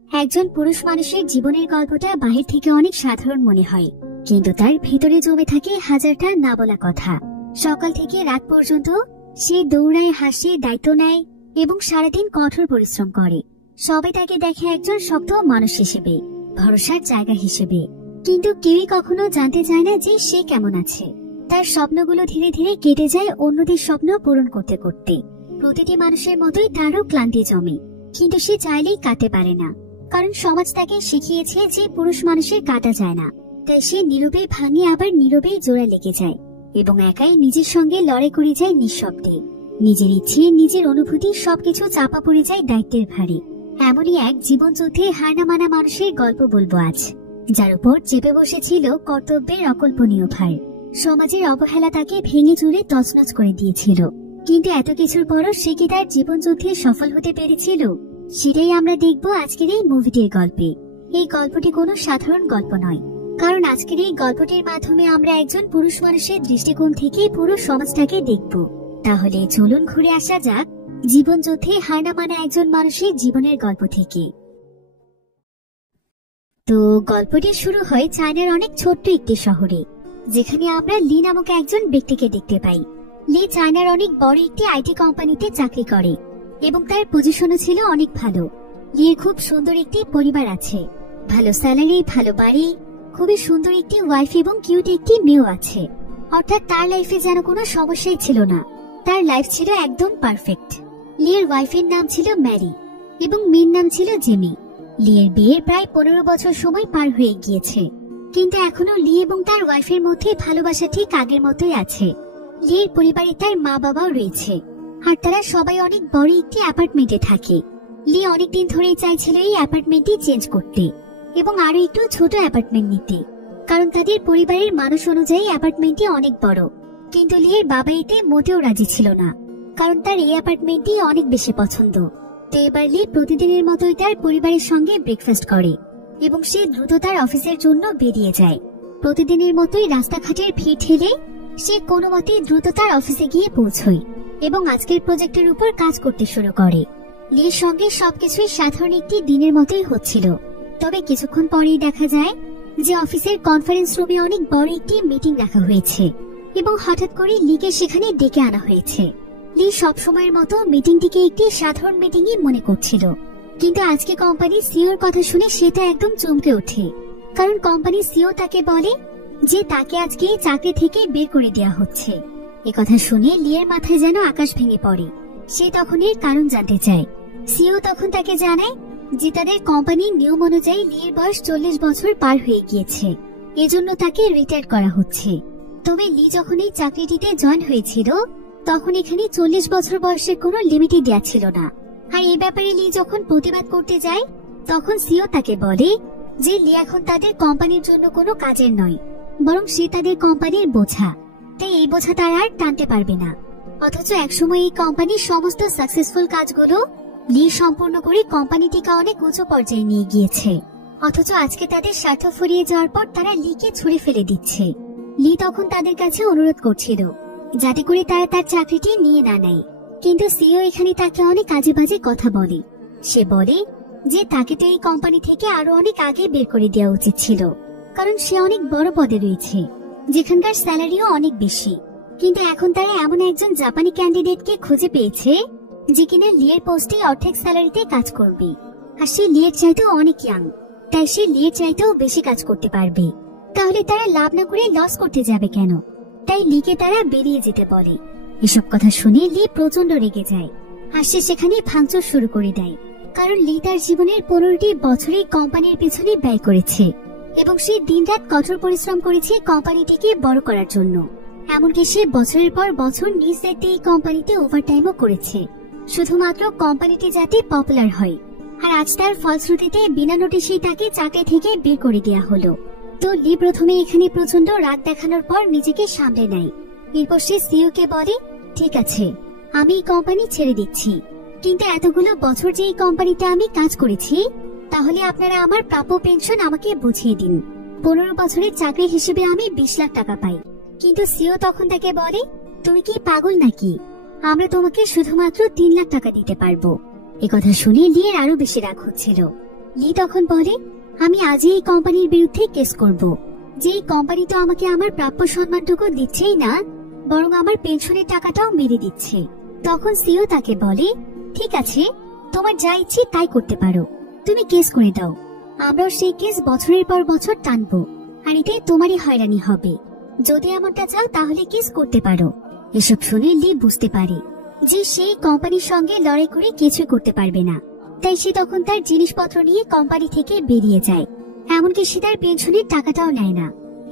একজন পুরুষ মানুষের জীবনের গল্পটা বাহির থেকে অনেক সাধারণ মনে হয়, কিন্তু তার ভেতরে জমে থাকে হাজারটা না বলা কথা। সকাল থেকে রাত পর্যন্ত সে দৌড়ায়, হাসে, দায়িত্ব নেয় এবং সারাদিন কঠোর পরিশ্রম করে। সবাই তাকে দেখে একজন শক্ত মানুষ হিসেবে, ভরসার জায়গা হিসেবে, কিন্তু কেউই কখনো জানতে চায় না যে সে কেমন আছে। তার স্বপ্নগুলো ধীরে ধীরে কেটে যায় অন্যদের স্বপ্ন পূরণ করতে করতে। প্রতিটি মানুষের মতোই তারও ক্লান্তি জমে, কিন্তু সে চাইলেই কাটতে পারে না, কারণ সমাজ তাকে শিখিয়েছে যে পুরুষ মানুষের কাটা যায় না। তাই সে নীরবে ভাঙে, আবার নীরবেই জোড়া লেগে যায় এবং একাই নিজের সঙ্গে লড়াই করে যায় নিঃশব্দে। নিজের ইচ্ছে, নিজের অনুভূতি সবকিছু চাপা পড়ে যায় দায়িত্বের ভারে। এমনই এক জীবনযুদ্ধে হার না মানা মানুষের গল্প বলবো আজ, যার উপর চেপে বসেছিল কর্তব্যের অকল্পনীয় ভার। সমাজের অবহেলা তাকে ভেঙে চুরে তছনছ করে দিয়েছিল, কিন্তু এত কিছুর পরও সে কি তার জীবনযুদ্ধে সফল হতে পেরেছিল? সেটাই আমরা দেখব আজকের এই মুভিটির গল্পে। এই গল্পটি কোনো সাধারণ গল্প নয়, কারণ আজকের এই গল্পটির মাধ্যমে আমরা একজন পুরুষ মানুষের দৃষ্টিকোণ থেকে পুরো সমাজটাকে দেখব। তাহলে চলুন ঘুরে আসা যাক জীবনযুদ্ধে হার না মানা একজন মানুষের জীবনের গল্প থেকে। তো গল্পটি শুরু হয় চায়নার অনেক ছোট্ট একটি শহরে, যেখানে আমরা লি নামক একজন ব্যক্তিকে দেখতে পাই। লি চায়নার অনেক বড় একটি আইটি কোম্পানিতে চাকরি করে এবং তার পজিশনও ছিল অনেক ভালো। লির খুব সুন্দর একটি পরিবার আছে, ভালো স্যালারি, ভালো বাড়ি, খুবই সুন্দর একটি ওয়াইফ এবং কিউট একটি মেয়েও আছে। অর্থাৎ তার লাইফে যেন কোনো সমস্যাই ছিল না, তার লাইফ ছিল একদম পারফেক্ট। লির ওয়াইফের নাম ছিল ম্যারি এবং মেয়ের নাম ছিল জেমি। লির বিয়ের প্রায় 15 বছর সময় পার হয়ে গিয়েছে, কিন্তু এখনো লি এবং তার ওয়াইফের মধ্যে ভালোবাসা ঠিক আগের মতোই আছে। লির পরিবারে তার মা বাবাও রয়েছে, আর তারা সবাই অনেক বড় একটি অ্যাপার্টমেন্টে থাকে। লি অনেকদিন ধরেই চাইছিল এই অ্যাপার্টমেন্টটি চেঞ্জ করতে এবং আরো একটু ছোট অ্যাপার্টমেন্ট নিতে, কারণ তাদের পরিবারের মানুষ অনুযায়ী অ্যাপার্টমেন্টটি অনেক বড়। কিন্তু লির বাবা এতে মোটেও রাজি ছিল না, কারণ তার এই অ্যাপার্টমেন্টটি অনেক বেশি পছন্দ। তো এবার লি প্রতিদিনের মতোই তার পরিবারের সঙ্গে ব্রেকফাস্ট করে এবং সে দ্রুত তার অফিসের জন্য বেরিয়ে যায়। প্রতিদিনের মতোই রাস্তাঘাটের ভিড় ঠেলে সে কোনো মতে দ্রুত তার অফিসে গিয়ে পৌঁছয় এবং আজকের প্রজেক্টের উপর কাজ করতে শুরু করে। লির সঙ্গে সবকিছুই সাধারণ একটি দিনের মতোই হচ্ছিল, তবে কিছুক্ষণ পরেই দেখা যায় যে অফিসের কনফারেন্স রুমে অনেক বড় একটি মিটিং রাখা হয়েছে এবং হঠাৎ করে লিকে সেখানে ডেকে আনা হয়েছে। লি সবসময়ের মতো মিটিংটিকে একটি সাধারণ মিটিংই মনে করছিল, কিন্তু আজকে কোম্পানির সিইওর কথা শুনে সেটা একদম চমকে ওঠে, কারণ কোম্পানির সিইও তাকে বলে যে তাকে আজকে চাকরি থেকে বের করে দেওয়া হচ্ছে। একথা শুনে লিয়ের মাথায় যেন আকাশ ভেঙে পড়ে। সে তখন এর কারণ জানতে চায়। সিইও তখন তাকে জানায় যে তাদের কোম্পানির নিয়ম অনুযায়ী লিয়ের বয়স 40 বছর পার হয়ে গিয়েছে, এজন্য তাকে রিটায়ার করা হচ্ছে। তবে লি যখন এই চাকরিটিতে জয়েন হয়েছিল তখন এখানে 40 বছর বয়সের কোনো লিমিটই দেওয়া ছিল না। আর এই ব্যাপারে লি যখন প্রতিবাদ করতে যায় তখন সিইও তাকে বলে যে লি এখন তাদের কোম্পানির জন্য কোনো কাজের নয়, বরং সে তাদের কোম্পানির বোঝা, তাই এই বোঝা তারা আর টানতে পারবে না। অথচ একসময় এই কোম্পানির সমস্ত সাকসেসফুল কাজগুলো লি সম্পূর্ণ করে কোম্পানিটিকে অনেক উঁচু পর্যায়ে নিয়ে গিয়েছে। অথচ আজকে তাদের স্বার্থ ফুরিয়ে যাওয়ার পর তারা লিকে ছুড়ে ফেলে দিচ্ছে। লি তখন তাদের কাছে অনুরোধ করছিল যাতে করে তারা তার চাকরিটি নিয়ে না নেয়, কিন্তু সিইও এখানে তাকে অনেক আজে বাজে কথা বলে। সে বলে যে তাকে তো এই কোম্পানি থেকে আরো অনেক আগে বের করে দেওয়া উচিত ছিল, কারণ সে অনেক বড় পদে রয়েছে, যেখানকার স্যালারিও অনেক বেশি। কিন্তু এখন তারা এমন একজন জাপানি ক্যান্ডিডেটকে খুঁজে পেয়েছে যে কিনা লিয়ের পোস্টে অর্ধেক স্যালারিতে কাজ করবে, আর সে লিয়ের চাইতেও অনেক ইয়াং, তাই সে লিয়ের চাইতেও বেশি কাজ করতে পারবে। তাহলে তারা লাভ না করে লস করতে যাবে কেন? তাই লিকে তারা বেরিয়ে যেতে বলে। এসব কথা শুনে লি প্রচন্ড রেগে যায়, আর সে সেখানে ভাঙচুর শুরু করে দেয়, কারণ লি তার জীবনের 15টি বছরে কোম্পানির পিছনে ব্যয় করেছে এবং সে দিনরাত কঠোর পরিশ্রম করেছে কোম্পানিটিকে বড় করার জন্য। এমনকি সে বছরের পর বছর নিজ দায়িত্বে এই কোম্পানিতে ওভারটাইমও করেছে, শুধুমাত্র কোম্পানিটি যাতে পপুলার হয়। আর আজ তার ফলশ্রুতিতে বিনা নোটিশেই তাকে চাকরি থেকে বের করে দেওয়া হলো। তো লি প্রথমে এখানে প্রচন্ড রাগ দেখানোর পর নিজেকে সামলে নেয়। এরপর সে সিইও কে বলে, ঠিক আছে, আমি এই কোম্পানি ছেড়ে দিচ্ছি, কিন্তু এতগুলো বছর যে এই কোম্পানিতে আমি কাজ করেছি, তাহলে আপনারা আমার প্রাপ্য পেনশন আমাকে বুঝিয়ে দিন। 15 বছরের চাকরি হিসেবে আমি 20 লাখ টাকা পাই। কিন্তু সিইও তখন তাকে বলে, তুমি কি পাগল নাকি? আমরা তোমাকে শুধুমাত্র 3 লাখ টাকা দিতে পারবো। একথা শুনে লিয়ের আরো বেশি রাগ হচ্ছিল। লি তখন বলে, আমি আজই এই কোম্পানির বিরুদ্ধে কেস করব। যে এই কোম্পানি তো আমাকে আমার প্রাপ্য সম্মানটুকু দিচ্ছেই না, বরং আমার পেনশনের টাকাটাও মেরে দিচ্ছে। তখন সিও তাকে বলে, ঠিক আছে, তোমার যা ইচ্ছে তাই করতে পারো, তুমি কেস করে দাও। আমরাও সেই কেস বছরের পর বছর টানবো, আর এতে তোমারই হয়রানি হবে। যদি এমনটা চাও তাহলে কেস করতে পারো। এসব শুনে লি বুঝতে পারে যে সেই কোম্পানির সঙ্গে লড়াই করে কিছু করতে পারবে না। তাই সে তখন তার জিনিসপত্র নিয়ে কোম্পানি থেকে বেরিয়ে যায়। এমনকি সে তার পেনশনের টাকাটাও নেয় না।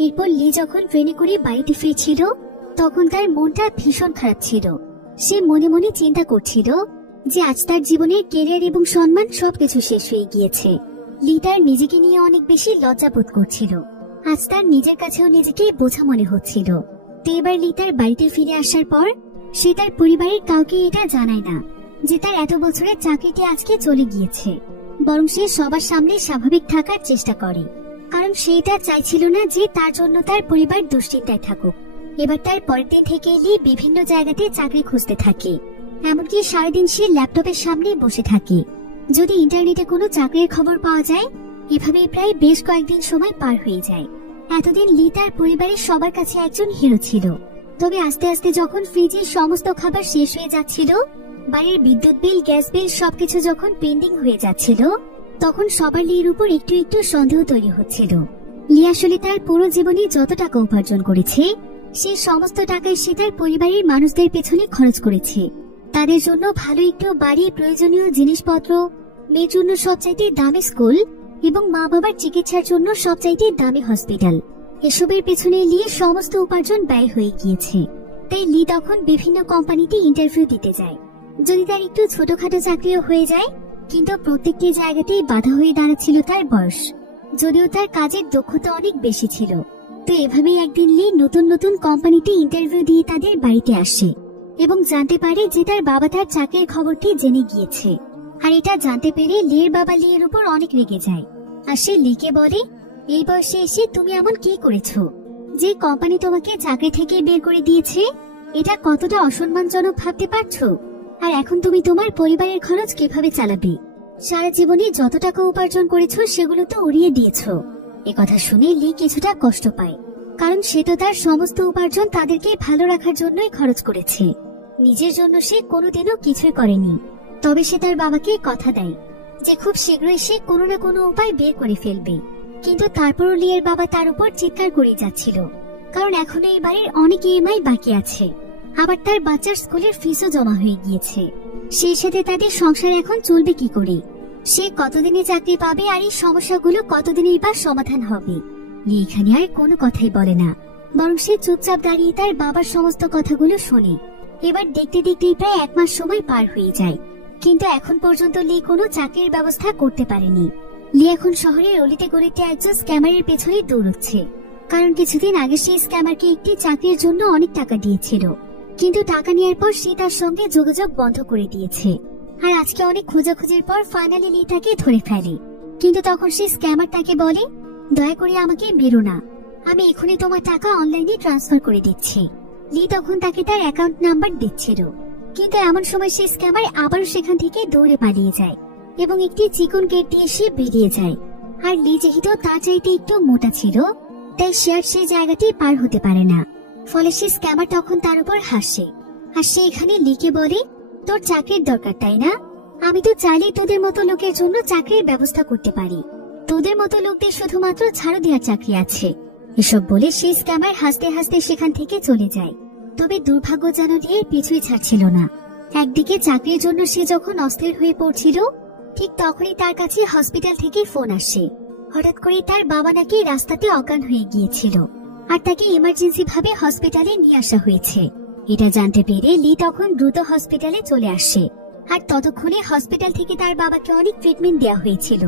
এরপর লি যখন ট্রেনে করে বাড়িতে ফিরছিল, তখন তার মনটা ভীষণ খারাপ ছিল। সে মনে মনে চিন্তা করছিল যে আজ তার জীবনের ক্যারিয়ার এবং সম্মান সবকিছু শেষ হয়ে গিয়েছে। লি তার নিজেকে নিয়ে অনেক বেশি লজ্জাবোধ করছিল। আজ তার নিজের কাছেও নিজেকে বোঝা মনে হচ্ছিল। তো এবার লি তার বাড়িতে ফিরে আসার পর সে তার পরিবারের কাউকে এটা জানায় না যে তার এত বছরের চাকরিটি আজকে চলে গিয়েছে। বরং সে সবার সামনে স্বাভাবিক থাকার চেষ্টা করে, কারণ সে এটা চাইছিল না যে তার জন্য তার পরিবার দুশ্চিন্তায় থাকুক। এবার তার পরের দিন থেকে লি বিভিন্ন জায়গাতে চাকরি খুঁজতে থাকে। এমনকি সারাদিন সে ল্যাপটপের সামনে বসে থাকে। যদি ইন্টারনেটে কোনো চাকরির খবর পাওয়া যায়, এভাবে প্রায় বেশ কয়েকদিন সময় পার হয়ে যায়। এতদিন লি তার পরিবারের সবার কাছে একজন হিরো ছিল। তবে আস্তে আস্তে যখন ফ্রিজের সমস্ত খাবার শেষ হয়ে যাচ্ছিল, বাড়ির বিদ্যুৎ বিল, গ্যাস বিল সবকিছু যখন পেন্ডিং হয়ে যাচ্ছিল, তখন সবার লির উপর একটু একটু সন্দেহ তৈরি হচ্ছিল। লি আসলে তার পুরো জীবনে যত টাকা উপার্জন করেছে, সে সমস্ত টাকায় সে তার পরিবারের মানুষদের পেছনে খরচ করেছে। তাদের জন্য ভালো একটু বাড়ি, প্রয়োজনীয় জিনিসপত্র, মেয়ের জন্য সবচাইতে দামি স্কুল এবং মা বাবার চিকিৎসার জন্য সবচাইতে দামি হসপিটাল, এসবের পেছনে লির সমস্ত উপার্জন ব্যয় হয়ে গিয়েছে। তাই লি তখন বিভিন্ন কোম্পানিতে ইন্টারভিউ দিতে যায়। যদি তার একটু ছোটখাটো চাকরিও হয়ে যায়, কিন্তু প্রত্যেকটি জায়গাতেই বাধা হয়ে দাঁড়াচ্ছিল তার বয়স, যদিও তার কাজের দক্ষতা অনেক বেশি ছিল। তো এভাবেই একদিন লি নতুন নতুন কোম্পানিতে ইন্টারভিউ দিয়ে তাদের বাড়িতে আসে এবং জানতে পারে যে তার বাবা তার চাকরির খবরটি জেনে গিয়েছে। আর এটা জানতে পেরে লির বাবা লির উপর অনেক রেগে যায়। আর সে লিকে বলে, এই বয়সে এসে তুমি এমন কি করেছো? যে কোম্পানি তোমাকে চাকরি থেকে বের করে দিয়েছে, এটা কতটা অসম্মানজনক ভাবতে পারছো? আর এখন তুমি তোমার পরিবারের খরচ কিভাবে চালাবে? সারা জীবনে যত টাকা উপার্জন করেছো সেগুলো তো উড়িয়ে দিয়েছো। একথা শুনে লি কিছুটা কষ্ট পায়, কারণ সে তো তার সমস্ত উপার্জন তাদেরকে ভালো রাখার জন্যই খরচ করেছে। নিজের জন্য সে কোনোদিনও কিছুই করেনি। তবে সে তার বাবাকে কথা দেয় যে খুব শীঘ্রই সে কোনো না কোনো উপায় বের করে ফেলবে। কিন্তু তারপরও লিয়ের বাবা তার উপর চিৎকার করে যাচ্ছিল, কারণ এখনো এই বাড়ির অনেক ইএমআই বাকি আছে। আবার তার বাচ্চার স্কুলের ফিসও জমা হয়ে গিয়েছে। সেই সাথে তাদের সংসার এখন চলবে কি করে? সে কতদিনে চাকরি পাবে, আর এই সমস্যাগুলো কতদিনেই বা সমাধান হবে? লি এখানে আর কোনো কথাই বলে না, বরং সে চুপচাপ দাঁড়িয়ে তার বাবার সমস্ত কথাগুলো শোনে। এবার দেখতে দেখতে প্রায় 1 মাস সময় পার হয়ে যায়, কিন্তু এখন পর্যন্ত লি কোনো চাকরির ব্যবস্থা করতে পারেনি। লি এখন শহরের অলিতে গলিতে একজন স্ক্যামারের পেছনে দৌড়চ্ছে, কারণ কিছুদিন আগে সেই স্ক্যামারকে একটি চাকরির জন্য অনেক টাকা দিয়েছিল, কিন্তু টাকা নেওয়ার পর সে তার সঙ্গে যোগাযোগ বন্ধ করে দিয়েছে। আর আজকে অনেক খোঁজাখুঁজির পর ফাইনালি লি তাকে ধরে ফেলে। কিন্তু তখন সেই স্ক্যামার তাকে বলে, দয়া করে আমাকে মেরো না, আমি এখনই তোমার টাকা অনলাইনে ট্রান্সফার করে দিচ্ছি। লি তখন তাকে তার অ্যাকাউন্ট নাম্বার দিচ্ছিল, কিন্তু এমন সময় সেই স্ক্যামার আবারও সেখান থেকে দৌড়ে পালিয়ে যায় এবং একটি চিকন গেট দিয়ে সে বেরিয়ে যায়। আর লি যেহেতু তার চাইতে একটু মোটা ছিল, তাই সে আর সেই জায়গাটি পার হতে পারে না। ফলে সে স্ক্যামার তখন তার উপর হাসে। আর সে এখানে লিকে বলে, তোর চাকরির দরকার তাই না? আমি তো চাইলেই তোদের মতো লোকের জন্য চাকরির ব্যবস্থা করতে পারি। তোদের মতো লোকদের শুধুমাত্র ছাড়ো দেওয়ার চাকরি আছে। এসব বলে সেই স্ক্যামার হাসতে হাসতে সেখান থেকে চলে যায়। তবে দুর্ভাগ্য যেন লিয়ের পিছুই ছাড়ছিল না। একদিকে চাকরির জন্য সে যখন অস্থির হয়ে পড়ছিল, ঠিক তখনই তার কাছে হসপিটাল থেকে ফোন আসে। হঠাৎ করে তার বাবা নাকি রাস্তাতে অজ্ঞান হয়ে গিয়েছিল, আর তাকে ইমার্জেন্সি ভাবে হসপিটালে নিয়ে আসা হয়েছে। এটা জানতে পেরে লি তখন দ্রুত হসপিটালে চলে আসে। আর ততক্ষণে হসপিটাল থেকে তার বাবাকে অনেক ট্রিটমেন্ট দেওয়া হয়েছিল।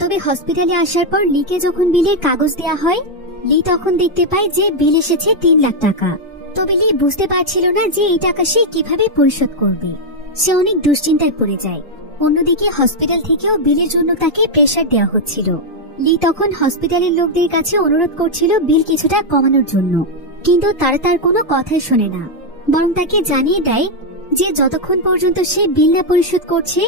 তবে হসপিটালে আসার পর লিকে যখন বিলের কাগজ দেওয়া হয়, লি তখন দেখতে পায় যে বিল এসেছে 3 লাখ টাকা। তবে লি বুঝতে পারছিল না যে এই টাকা সে কিভাবে পরিশোধ করবে। সে অনেক দুশ্চিন্তায় পড়ে যায়। অন্যদিকে হসপিটাল থেকেও বিলের জন্য তাকে প্রেসার দেওয়া হচ্ছিল। লি তখন হসপিটালের লোকদের কাছে অনুরোধ করছিল বিল কিছুটা কমানোর জন্য, কিন্তু তারা তার কোনো কথাই শোনে না, বরং তাকে জানিয়ে দেয় যে যতক্ষণ পর্যন্ত সে বিল না পরিশোধ করছে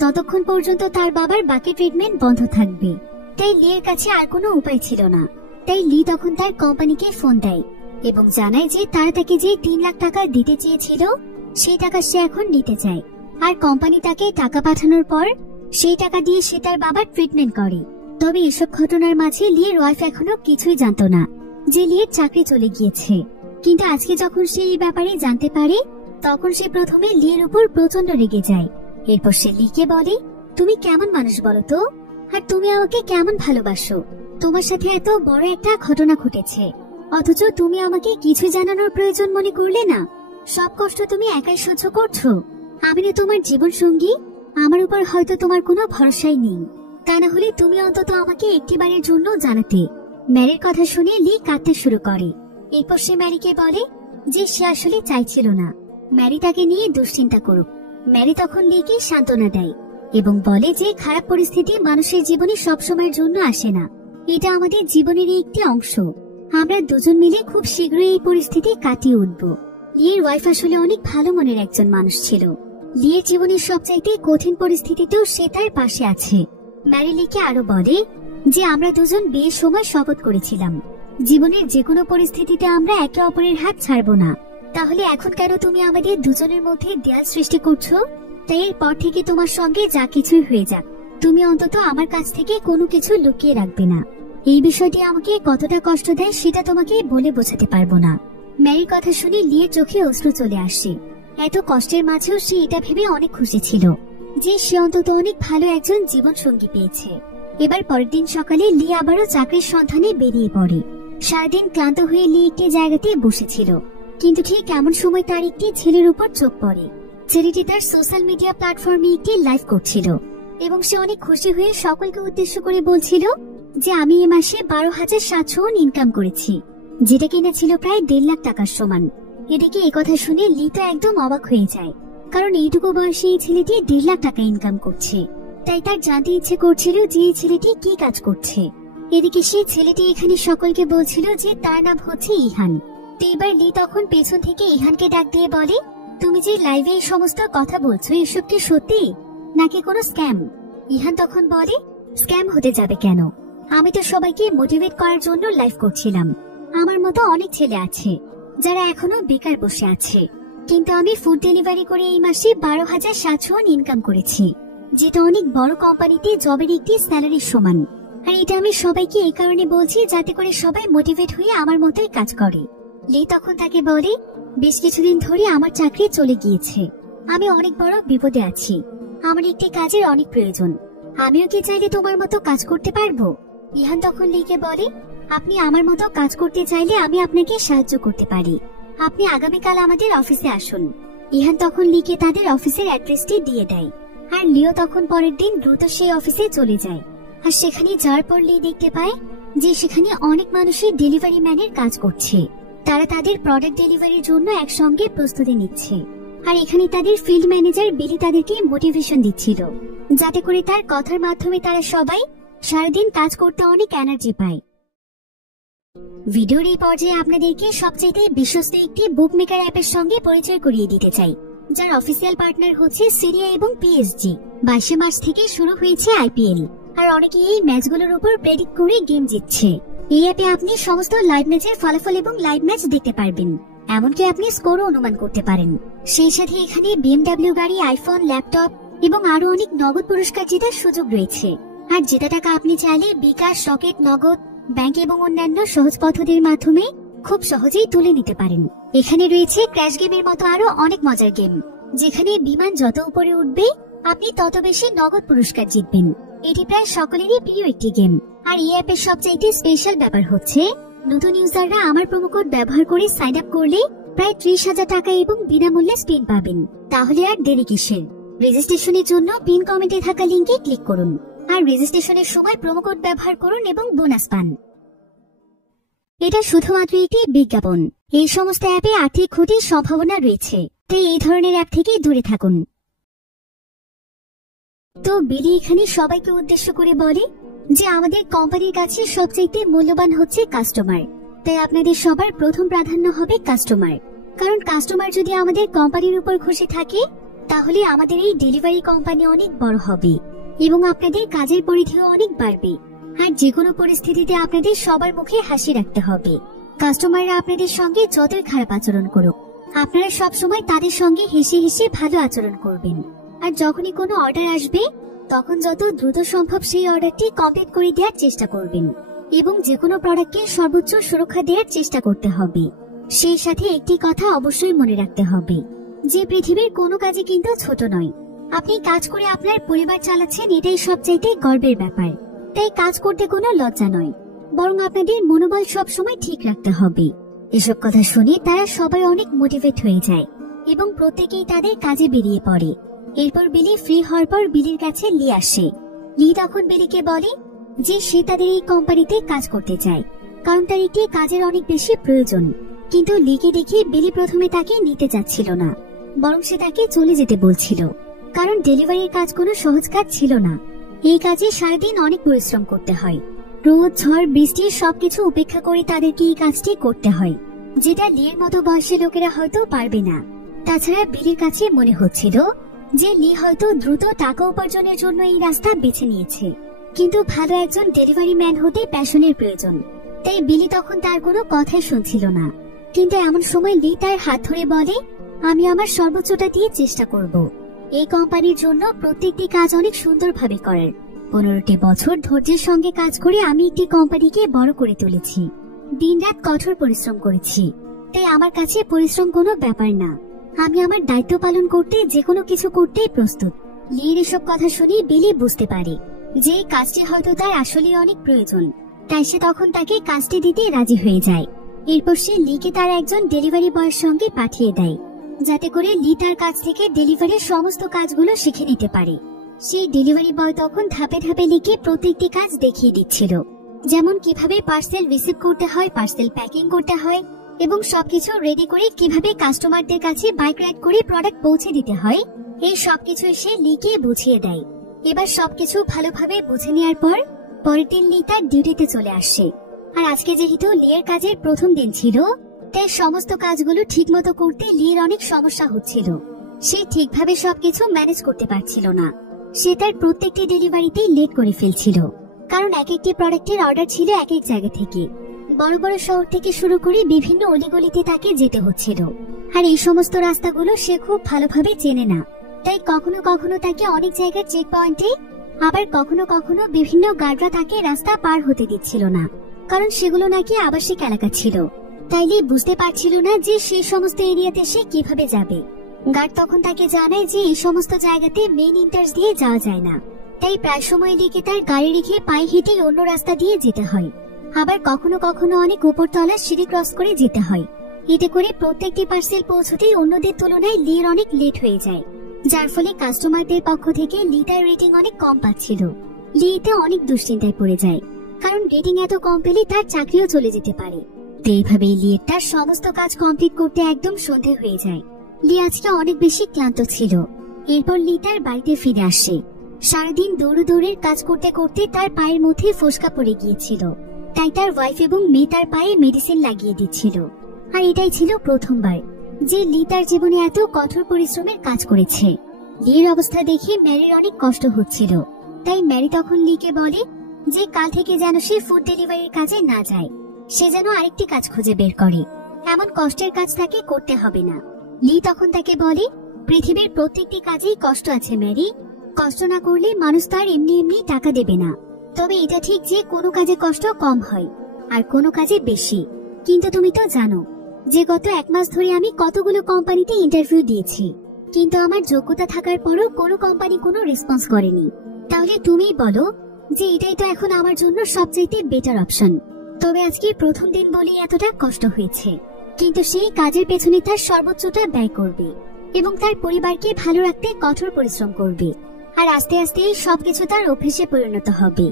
ততক্ষণ পর্যন্ত তার বাবার বাকি ট্রিটমেন্ট বন্ধ থাকবে। তাই লির কাছে আর কোনো উপায় ছিল না। তাই লি তখন তার কোম্পানিকে ফোন দেয় এবং জানায় যে তারা তাকে যে 3 লাখ টাকা দিতে চেয়েছিল সেই টাকা সে এখন নিতে চায়। আর কোম্পানি তাকে টাকা পাঠানোর পর সেই টাকা দিয়ে সে তার বাবার ট্রিটমেন্ট করে। তবে এসব ঘটনার মাঝে লির ওয়াইফ এখনো কিছুই জানতো না যে লির চাকরি চলে গিয়েছে। কিন্তু আজকে যখন সে এই ব্যাপারে জানতে পারে তখন সে প্রথমে লির উপর প্রচন্ড রেগে যায়। এরপর সে লিকে বলে, তুমি কেমন মানুষ বলো তো, আর তুমি আমাকে কেমন ভালোবাসো? তোমার সাথে এত বড় একটা ঘটনা ঘটেছে, অথচ তুমি আমাকে কিছু জানানোর প্রয়োজন মনে করলে না। সব কষ্ট তুমি একাই সহ্য করছো। আমি না তোমার জীবন সঙ্গী, আমার উপর হয়তো তোমার কোনো ভরসাই নেই। তা না হলে তুমি অন্তত আমাকে একটিবারের জন্য জানাতে। ম্যারির কথা শুনে লি কাঁদতে শুরু করে। এরপর সে ম্যারিকে বলে যে সে আসলে চাইছিল না ম্যারি তাকে নিয়ে দুশ্চিন্তা করুক। ম্যারি তখন লিকে সান্ত্বনা দেয় এবং বলে যে খারাপ পরিস্থিতি মানুষের জীবনে সবসময়ের জন্য আসে না, এটা আমাদের জীবনেরই একটি অংশ। আমরা দুজন মিলে খুব শীঘ্রই এই পরিস্থিতি কাটিয়ে উঠব। লির ওয়াইফ আসলে অনেক ভালো মনের একজন মানুষ ছিল। লির জীবনের সবচাইতে কঠিন পরিস্থিতিতেও সে তার পাশে আছে। ম্যারি লিকে আরো বলে যে আমরা দুজন বিয়ের সময় শপথ করেছিলাম জীবনের যে কোনো পরিস্থিতিতে আমরা একে অপরের হাত ছাড়ব না। তাহলে এখন কেন তুমি আমাদের দুজনের মধ্যে দেয়াল সৃষ্টি করছো? তাই এরপর থেকে তোমার সঙ্গে যা কিছুই হয়ে যাক, তুমি অন্তত আমার কাছ থেকে কোনো কিছু লুকিয়ে রাখবে না। এই বিষয়টি আমাকে কতটা কষ্ট দেয় সেটা তোমাকে বলে বোঝাতে পারবো না। ম্যারির কথা শুনে লির চোখে অশ্রু চলে আসে। এত কষ্টের মাঝেও সে এটা ভেবে অনেক খুশি ছিল যে সে অন্তত অনেক ভালো একজন জীবন সঙ্গী পেয়েছে। এবার পরের দিন সকালে লি আবারও চাকরির সন্ধানে বেরিয়ে পড়ে। সারাদিন ক্লান্ত হয়ে লি একটি জায়গাতে বসেছিল, কিন্তু ঠিক এমন সময় তার একটি ছেলের উপর চোখ পড়ে। ছেলেটি তার সোশ্যাল মিডিয়া প্ল্যাটফর্মে একটি লাইভ করছিল এবং সে অনেক খুশি হয়ে সকলকে উদ্দেশ্য করে বলছিল যে আমি এই মাসে 12,700 ইনকাম করেছি, যেটা কিনা ছিল প্রায় 1.5 লাখ টাকার সমান। এদিকে একথা শুনে লি তো একদম অবাক হয়ে যায়, কারণ এইটুকু বয়সে এই ছেলেটি 1.5 লাখ টাকা ইনকাম করছে। তাই তার জানতে ইচ্ছে করছিল যে এই ছেলেটি কি কাজ করছে। এদিকে সেই ছেলেটি এখানে সকলকে বলছিল যে তার নাম হচ্ছে ইহান। তো এবার লি তখন পেছন থেকে ইহানকে ডাক দিয়ে বলে, তুমি যে লাইভে এই সমস্ত কথা বলছো এসব কি সত্যি নাকি কোনো স্ক্যাম? ইহান তখন বলে, স্ক্যাম হতে যাবে কেন, আমি তো সবাইকে মোটিভেট করার জন্য লাইভ করছিলাম। আমার মতো অনেক ছেলে আছে যারা এখনো বেকার বসে আছে, কিন্তু আমি ফুড ডেলিভারি করে এই মাসে 12,700 ইনকাম করেছি, যেটা অনেক বড় কোম্পানিতে জবের একটি স্যালারির সমান। আর এটা আমি সবাইকে এই কারণে বলছি যাতে করে সবাই মোটিভেট হয়ে আমার মতোই কাজ করে। লি তখন তাকে বলে, বেশ কিছুদিন ধরে আমার চাকরি চলে গিয়েছে, আমি অনেক বড় বিপদে আছি, আমার একটি কাজের অনেক প্রয়োজন, আমিও কি চাইলে তোমার মতো কাজ করতে পারবো? ইহান তখন লিকে বলে, আপনি আমার মতো কাজ করতে চাইলে আমি আপনাকে সাহায্য করতে পারি, আপনি আগামীকাল আমাদের অফিসে আসুন। ইহান তখন লিকে তাদের অফিসের অ্যাড্রেসটি দিয়ে দেয়। আর লিও তখন পরের দিন দ্রুত সেই অফিসে চলে যায়। আর সেখানে যাওয়ার পর লি দেখতে পায় যে সেখানে অনেক মানুষই ডেলিভারি ম্যানের কাজ করছে। তারা তাদের প্রোডাক্ট ডেলিভারির জন্য একসঙ্গে প্রস্তুতি নিচ্ছে। আর এখানে তাদের ফিল্ড ম্যানেজার বিলি তাদেরকে মোটিভেশন দিচ্ছিল, যাতে করে তার কথার মাধ্যমে তারা সবাই সারাদিন কাজ করতে অনেক এনার্জি পায়। ভিডিওর এই পর্যায়ে আপনাদেরকে সবচেয়ে বিশ্বস্ত একটি বুকমেকার অ্যাপের সঙ্গে পরিচয় করিয়ে দিতে চাই, যার অফিসিয়াল পার্টনার হচ্ছে সিরিয়া এবং পিএসজি। 22 মার্চ থেকে শুরু হয়েছে আইপিএল, আর অনেকে এই ম্যাচগুলোর উপর প্রেডিক্ট করে গেম জিতছে। এই অ্যাপে আপনি সমস্ত লাইভ ম্যাচের ফলাফল এবং লাইভ ম্যাচ দেখতে পারবেন, এমনকি আপনি স্কোরও অনুমান করতে পারেন। সেই সাথে এখানে BMW গাড়ি, আইফোন, ল্যাপটপ এবং আরো অনেক নগদ পুরস্কার জেতার সুযোগ রয়েছে। আর জেতা টাকা আপনি চাইলে বিকাশ, রকেট, নগদ, ব্যাংক এবং অন্যান্য সহজ পদ্ধতির মাধ্যমে খুব সহজেই তুলে নিতে পারেন। এখানে রয়েছে ক্র্যাশ গেমের মতো আরো অনেক মজার গেম, যেখানে বিমান যত উপরে উঠবে আপনি তত বেশি নগদ পুরস্কার জিতবেন। এটি প্রায় সকলেরই প্রিয় একটি গেম। আর এই অ্যাপের সবচাইতে স্পেশাল ব্যাপার হচ্ছে নতুন ইউজাররা আমার প্রোমো কোড ব্যবহার করে সাইন আপ করলে প্রায় 30,000 টাকা এবং বিনামূল্যে স্পিন পাবেন। তাহলে আর দেরি কিসের? রেজিস্ট্রেশনের জন্য পিন কমেন্টে থাকা লিংকে ক্লিক করুন আর রেজিস্ট্রেশনের সময় প্রোমো কোড ব্যবহার করুন এবং বোনাস পান। এটা শুধুমাত্র একটি বিজ্ঞাপন। এই সমস্ত অ্যাপে আর্থিক ক্ষতির সম্ভাবনা রয়েছে, তাই এই ধরনের অ্যাপ থেকে দূরে থাকুন। তো বিলি এখানে সবাইকে উদ্দেশ্য করে বলে যে আমাদের কোম্পানির কাছে সবচেয়ে মূল্যবান হচ্ছে কাস্টমার, তাই আপনাদের সবার প্রথম প্রাধান্য হবে কাস্টমার। কারণ কাস্টমার যদি আমাদের কোম্পানির উপর খুশি থাকে তাহলে আমাদের এই ডেলিভারি কোম্পানি অনেক বড় হবে এবং আপনাদের কাজের পরিধিও অনেক বাড়বে। আর যে কোনো পরিস্থিতিতে আপনাদের সবার মুখে হাসি রাখতে হবে। কাস্টমাররা আপনাদের সঙ্গে যতই খারাপ আচরণ করুক, আপনারা সবসময় তাদের সঙ্গে হেসে হেসে ভালো আচরণ করবেন। আর যখনই কোনো অর্ডার আসবে তখন যত দ্রুত সম্ভব সেই অর্ডারটি কমপ্লিট করে দেওয়ার চেষ্টা করবেন এবং যে কোনো প্রোডাক্টকে সর্বোচ্চ সুরক্ষা দেওয়ার চেষ্টা করতে হবে। সেই সাথে একটি কথা অবশ্যই মনে রাখতে হবে যে পৃথিবীর কোনো কাজই কিন্তু ছোট নয়। আপনি কাজ করে আপনার পরিবার চালাচ্ছেন, এটাই সবচাইতে গর্বের ব্যাপার। তাই কাজ করতে কোনো লজ্জা নয়, বরং আপনাদের মনোবল সবসময় ঠিক রাখতে হবে। এসব কথা শুনে তারা সবাই অনেক মোটিভেট হয়ে যায় এবং প্রত্যেকেই তাদের কাজে বেরিয়ে পড়ে। এরপর বিলি ফ্রি হওয়ার পর বিলির কাছে লি আসে। লি তখন বিলিকে বলে যে সে তাদের এই কোম্পানিতে কাজ করতে চায়, কারণ তার একটি কাজের অনেক বেশি প্রয়োজন। কিন্তু লিকে দেখে বিলি প্রথমে তাকে নিতে চাচ্ছিল না, বরং সে তাকে চলে যেতে বলছিল, কারণ ডেলিভারির কাজ কোনো সহজ কাজ ছিল না। এই কাজে সারাদিন অনেক পরিশ্রম করতে হয়। রোদ, ঝড়, বৃষ্টি সবকিছু উপেক্ষা করে তাদেরকে এই কাজটি করতে হয়, যেটা লির মতো বয়সী লোকেরা হয়তো পারবে না। তাছাড়া বিলির কাছে মনে হচ্ছিল যে লি হয়তো দ্রুত টাকা উপার্জনের জন্য এই রাস্তা বেছে নিয়েছে, কিন্তু ভালো একজন ডেলিভারি ম্যান হতে প্যাশনের প্রয়োজন। তাই বিলি তখন তার কোনো কথাই শুনছিল না। কিন্তু এমন সময় লি তার হাত ধরে বলে, আমি আমার সর্বোচ্চটা দিয়ে চেষ্টা করব এই কোম্পানির জন্য প্রত্যেকটি কাজ অনেক সুন্দরভাবে করার। 15টি বছর ধৈর্যের সঙ্গে কাজ করে আমি একটি কোম্পানিকে বড় করে তুলেছি। দিনরাত কঠোর পরিশ্রম করেছি, তাই আমার কাছে পরিশ্রম কোনো ব্যাপার না। আমি আমার দায়িত্ব পালন করতে যে কোনো কিছু করতেই প্রস্তুত। লির এসব কথা শুনে বিলি বুঝতে পারে যে এই কাজটি হয়তো তার আসলে অনেক প্রয়োজন, তাই সে তখন তাকে কাজটি দিতে রাজি হয়ে যায়। এরপর সে লিকে তার একজন ডেলিভারি বয়ের সঙ্গে পাঠিয়ে দেয়, যাতে করে লি তার কাছ থেকে ডেলিভারির সমস্ত কাজগুলো শিখে নিতে পারে। সেই ডেলিভারি বয় তখন ধাপে ধাপে লিকে প্রত্যেকটি কাজ দেখিয়ে দিচ্ছিল, যেমন কিভাবে পার্সেল রিসিভ করতে হয়, পার্সেল প্যাকিং করতে হয় এবং সবকিছু রেডি করে কিভাবে কাস্টমারদের কাছে বাইক রাইড করে প্রোডাক্ট পৌঁছে দিতে হয়। এই সবকিছু সে লিকে বুঝিয়ে দেয়। এবার সবকিছু ভালোভাবে বুঝে নেওয়ার পর পরের দিন লি তার ডিউটিতে চলে আসে। আর আজকে যেহেতু লিয়ের কাজের প্রথম দিন ছিল, তাই সমস্ত কাজগুলো ঠিকমতো করতে লিয়ের অনেক সমস্যা হচ্ছিল। সে ঠিকভাবে সবকিছু ম্যানেজ করতে পারছিল না। সে তার প্রত্যেকটি ডেলিভারিতেই লেট করে ফেলছিল, কারণ এক একটি প্রোডাক্টের অর্ডার ছিল এক এক জায়গা থেকে। বড় বড় শহর থেকে শুরু করে বিভিন্ন অলিগলিতে তাকে যেতে হচ্ছিল। আর এই সমস্ত রাস্তাগুলো সে খুব ভালোভাবে চেনে না, তাই কখনো কখনো তাকে অনেক জায়গার চেক পয়েন্টে, আবার কখনো কখনো বিভিন্ন গার্ডরা তাকে রাস্তা পার হতে দিচ্ছিল না, কারণ সেগুলো নাকি আবাসিক এলাকা ছিল। তাইলে বুঝতে পারছিল না যে সেই সমস্ত এরিয়াতে সে কিভাবে যাবে। গার্ড তখন তাকে জানায় যে এই সমস্ত জায়গাতে মেইন এন্ট্রান্স দিয়ে যাওয়া যায় না, তাই প্রায় সময় লিকে তার গাড়ি রেখে পায়ে হেঁটে অন্য রাস্তা দিয়ে যেতে হয়। আবার কখনো কখনো অনেক উপরতলা সিঁড়ি ক্রস করে যেতে হয়। এতে করে প্রত্যেকটি পার্সেল পৌঁছতেই অন্যদের তুলনায় লির অনেক লেট হয়ে যায়, যার ফলে কাস্টমারদের পক্ষ থেকে লি তার রেটিং অনেক কম পাচ্ছিল। লি এতে অনেক দুশ্চিন্তায় পড়ে যায়, কারণ রেটিং এত কম পেলে তার চাকরিও চলে যেতে পারে। তো এইভাবেই লি তার সমস্ত কাজ কমপ্লিট করতে একদম সন্ধে হয়ে যায়। লি আজকে অনেক বেশি ক্লান্ত ছিল। এরপর লি তার বাড়িতে ফিরে আসে। সারাদিন দৌড়ের কাজ করতে করতে তার পায়ের মধ্যে ফোসকা পড়ে গিয়েছিল, তাই তার ওয়াইফ এবং মেয়ে তার পায়ে মেডিসিন লাগিয়ে দিচ্ছিল। আর এটাই ছিল প্রথমবার যে লি তার জীবনে এত কঠোর পরিশ্রমের কাজ করেছে। লির অবস্থা দেখে ম্যারির অনেক কষ্ট হচ্ছিল, তাই ম্যারি তখন লিকে বলে যে কাল থেকে যেন সে ফুড ডেলিভারির কাজে না যায়, সে যেন আরেকটি কাজ খুঁজে বের করে। এমন কষ্টের কাজ তাকে করতে হবে না। লি তখন তাকে বলে, পৃথিবীর প্রত্যেকটি কাজেই কষ্ট আছে ম্যারি, কষ্ট না করলে মানুষ তার এমনি এমনি টাকা দেবে না। তবে এটা ঠিক যে কোনো কাজে কষ্ট কম হয় আর কোনো কাজে বেশি। কিন্তু তুমি তো জানো যে গত 1 মাস ধরে আমি কতগুলো কোম্পানিতে ইন্টারভিউ দিয়েছি, কিন্তু আমার যোগ্যতা থাকার পরও কোনো কোম্পানি কোনো রেসপন্স করেনি। তাহলে তুমিই বলো যে এটাই তো এখন আমার জন্য সবচাইতে বেটার অপশন। তবে আজকে প্রথম দিন বলেই এতটা কষ্ট হয়েছে, কিন্তু সেই কাজের পেছনে তার সর্বোচ্চটা ব্যয় করবে এবং তার পরিবারকে ভালো রাখতে কঠোর পরিশ্রম করবে। আর আস্তে আস্তে এই সবকিছু তার অভ্যেসে পরিণত হবে।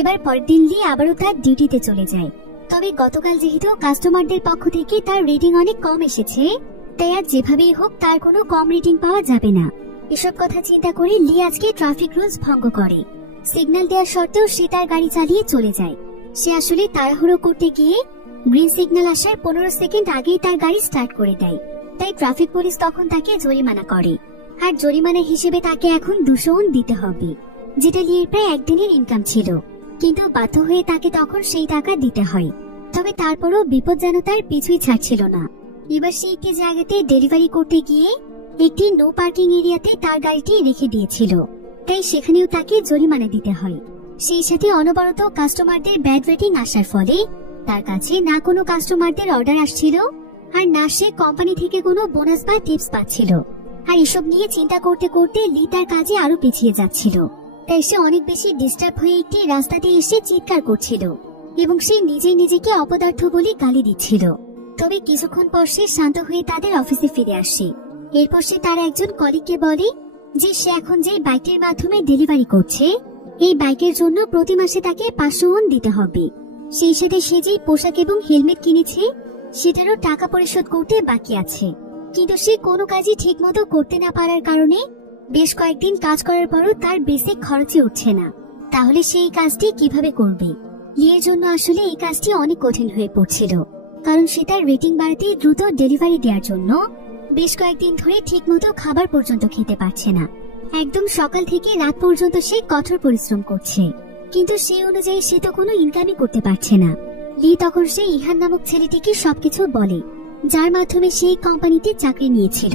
এবার পরের দিন লি আবারও তার ডিউটিতে চলে যায়। তবে গতকাল যেহেতু কাস্টমারদের পক্ষ থেকে তার রেটিং অনেক কম এসেছে, তাই আজ যেভাবেই হোক তার কোনো কম রেটিং পাওয়া যাবে না। এসব কথা চিন্তা করে লি আজকে ট্রাফিক রুলস ভঙ্গ করে। সিগন্যাল দেওয়ার সত্ত্বেও সে তার গাড়ি চালিয়ে চলে যায়। সে আসলে তাড়াহুড়ো করতে গিয়ে গ্রিন সিগন্যাল আসার 15 সেকেন্ড আগেই তার গাড়ি স্টার্ট করে দেয়, তাই ট্রাফিক পুলিশ তখন তাকে জরিমানা করে। আর জরিমানা হিসেবে তাকে এখন 200 ওন দিতে হবে, যেটা লির প্রায় একদিনের ইনকাম ছিল। কিন্তু বাধ্য হয়ে তাকে তখন সেই টাকা দিতে হয়। তবে তারপরও বিপদ যেন তার পিছুই ছাড়ছিল না। এবার সে একটি জায়গাতে ডেলিভারি করতে গিয়ে একটি নো পার্কিং এরিয়াতে তার গাড়িটি রেখে দিয়েছিল, তাই সেখানেও তাকে জরিমানা দিতে হয়। সেই সাথে অনবরত কাস্টমারদের ব্যাড রেটিং আসার ফলে তার কাছে না কোনো কাস্টমারদের অর্ডার আসছিল, আর না সে কোম্পানি থেকে কোনো বোনাস বা টিপস পাচ্ছিল। আর এসব নিয়ে চিন্তা করতে করতে লি তার কাজে আরো পিছিয়ে যাচ্ছিল। তাই সে অনেক বেশি ডিস্টার্ব হয়ে একটি রাস্তাতে এসে চিৎকার করছিল এবং সে নিজেই নিজেকে অপদার্থ বলে গালি দিচ্ছিল। তবে কিছুক্ষণ পর সে শান্ত হয়ে তাদের অফিসে ফিরে আসে। এরপর সে তার একজন কলিগকে বলে যে সে এখন যে বাইকের মাধ্যমে ডেলিভারি করছে, এই বাইকের জন্য প্রতি মাসে তাকে 500 ওন দিতে হবে। সেই সাথে সে যে পোশাক এবং হেলমেট কিনেছে সেটারও টাকা পরিশোধ করতে বাকি আছে। কিন্তু সে কোনো কাজই ঠিক মতো করতে না পারার কারণে বেশ কয়েকদিন কাজ করার পরও তার বেসিক খরচে উঠছে না। তাহলে সে এই কাজটি কিভাবে করবে? লিয়ের জন্য আসলে এই কাজটি অনেক কঠিন হয়ে পড়ছিল, কারণ সে তার রেটিং বাড়াতে দ্রুত ডেলিভারি দেওয়ার জন্য বেশ কয়েকদিন ধরে ঠিক মতো খাবার পর্যন্ত খেতে পারছে না। একদম সকাল থেকে রাত পর্যন্ত সে কঠোর পরিশ্রম করছে, কিন্তু সেই অনুযায়ী সে তো কোনো ইনকামই করতে পারছে না। লি তখন সে ইহান নামক ছেলেটিকে সবকিছু বলে, যার মাধ্যমে সে এই কোম্পানিতে চাকরি নিয়েছিল।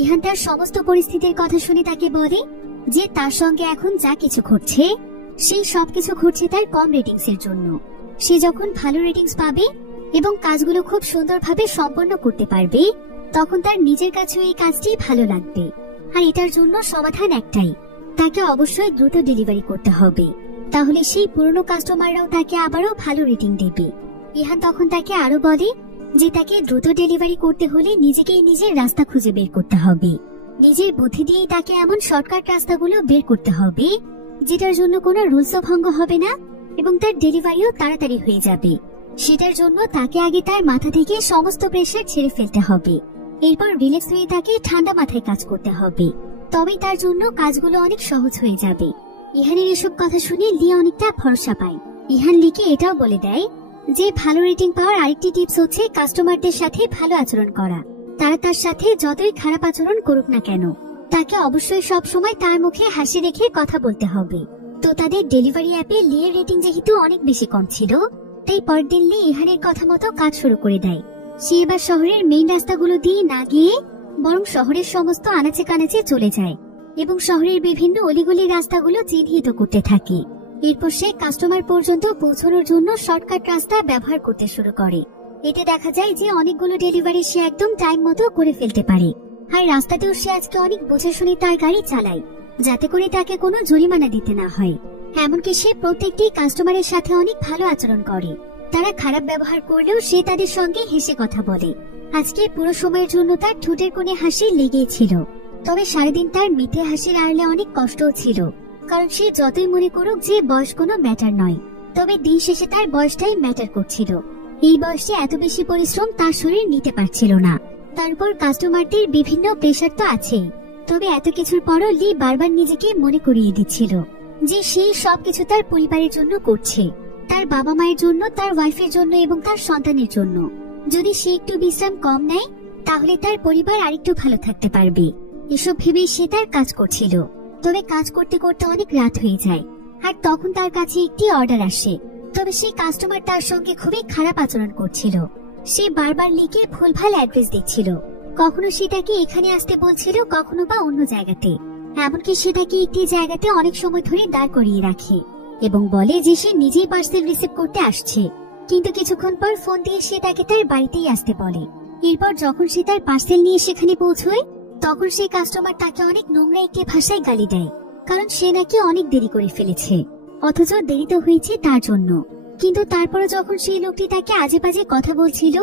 ইহান তার সমস্ত পরিস্থিতির কথা শুনে তাকে বলে যে তার সঙ্গে এখন যা কিছু ঘটছে সেই সবকিছু ঘটছে তার কম রেটিংস এর জন্য। সে যখন ভালো রেটিংস পাবে এবং কাজগুলো খুব সুন্দরভাবে সম্পন্ন করতে পারবে, তখন তার নিজের কাছেও এই কাজটি ভালো লাগবে। আর এটার জন্য সমাধান একটাই, তাকে অবশ্যই দ্রুত ডেলিভারি করতে হবে, তাহলে সেই পুরনো কাস্টমাররাও তাকে আবারও ভালো রেটিং দেবে। ইহান তখন তাকে আরো বলে যে তাকে দ্রুত ডেলিভারি করতে হলে নিজেকেই নিজের রাস্তা খুঁজে বের করতে হবে। নিজের বুদ্ধি দিয়েই তাকে এমন শর্টকাট রাস্তাগুলো বের করতে হবে যেটার জন্য কোনো রুলসও ভঙ্গ হবে না এবং তার ডেলিভারিও তাড়াতাড়ি হয়ে যাবে। সেটার জন্য তাকে আগে তার মাথা থেকে সমস্ত প্রেসার ছেড়ে ফেলতে হবে। এরপর রিল্যাক্স হয়ে তাকে ঠান্ডা মাথায় কাজ করতে হবে, তবেই তার জন্য কাজগুলো অনেক সহজ হয়ে যাবে। ইহানের এসব কথা শুনে লি অনেকটা ভরসা পায়। ইহান লিকে এটাও বলে দেয় যে ভালো রেটিং পাওয়ার আরেকটি টিপস হচ্ছে কাস্টমারদের সাথে ভালো আচরণ করা। তারা তার সাথে যতই খারাপ আচরণ করুক না কেন, তাকে অবশ্যই সব সময় তার মুখে হাসি রেখে কথা বলতে হবে। তো তাদের ডেলিভারি অ্যাপে লিয়ের রেটিং যেহেতু অনেক বেশি কম ছিল, তাই পরদিন লি ইহানের কথা মতো কাজ শুরু করে দেয়। সে এবার শহরের মেইন রাস্তাগুলো দিয়ে না গিয়ে বরং শহরের সমস্ত আনাচে কানাচে চলে যায় এবং শহরের বিভিন্ন অলিগলির রাস্তাগুলো চিহ্নিত করতে থাকে। এরপর সে কাস্টমার পর্যন্ত পৌঁছানোর জন্য শর্টকাট রাস্তা ব্যবহার করতে শুরু করে। এতে দেখা যায় যে অনেকগুলো ডেলিভারি সে একদম টাইম মতো করে ফেলতে পারে। আর রাস্তাতেও সে আজকে অনেক বুঝে শুনে তার গাড়ি চালায়, যাতে করে তাকে কোনো জরিমানা দিতে না হয়। এমনকি সে প্রত্যেকটি কাস্টমারের সাথে অনেক ভালো আচরণ করে। তারা খারাপ ব্যবহার করলেও সে তাদের সঙ্গে হেসে কথা বলে। আজকে পুরো সময়ের জন্য তার ঠোঁটের কোণে হাসি লেগেই ছিল। তবে সারাদিন তার মিথ্যে হাসির আড়ালে অনেক কষ্টও ছিল, কারণ সে যতই মনে করুক যে বয়স কোনো ম্যাটার নয়, তবে দিন শেষে তার বয়সটাই ম্যাটার করছিল। এই বয়সে এত বেশি পরিশ্রম তার শরীর নিতে পারছিল না। তারপর কাস্টমারদের বিভিন্ন প্রেশার তো আছেই, তবে এত কিছুর পরও লি বারবার নিজেকে মনে করিয়ে দিচ্ছিল যে সেই সবকিছু তার পরিবারের জন্য করছে, তার বাবা মায়ের জন্য, তার ওয়াইফের জন্য এবং তার সন্তানের জন্য। যদি সে একটু বিশ্রাম কম নেয় তাহলে তার পরিবার আরেকটু ভালো থাকতে পারবে। এসব ভেবে সে তার কাজ করছিল। তবে কাজ করতে করতে অনেক রাত হয়ে যায়, আর তখন তার কাছে একটি অর্ডার আসে। তবে সেই কাস্টমার তার সঙ্গে খুবই খারাপ আচরণ করছিল। সে বারবার লিখে ভুলভাল অ্যাড্রেস দিচ্ছিল। কখনো সে তাকে এখানে আসতে বলছিল, কখনো বা অন্য জায়গাতে। এমনকি সে তাকে একটি জায়গাতে অনেক সময় ধরে দাঁড় করিয়ে রাখে এবং বলে যে সে নিজেই পার্সেল রিসিভ করতে আসছে, কিন্তু কিছুক্ষণ পর ফোন দিয়ে সে তাকে তার বাড়িতেই আসতে বলে। এরপর যখন সে তার পার্সেল নিয়ে সেখানে পৌঁছয়, তখন সেই কাস্টমার তাকে অনেক নোংরা একটি ভাষায় গালি দেয়, কারণ সে নাকি অনেক দেরি করে ফেলেছে, অথচ দেরি তো হয়েছে তার জন্য। কিন্তু তারপরে যখন সেই লোকটি তাকে আজে বাজে কথা বলছিল,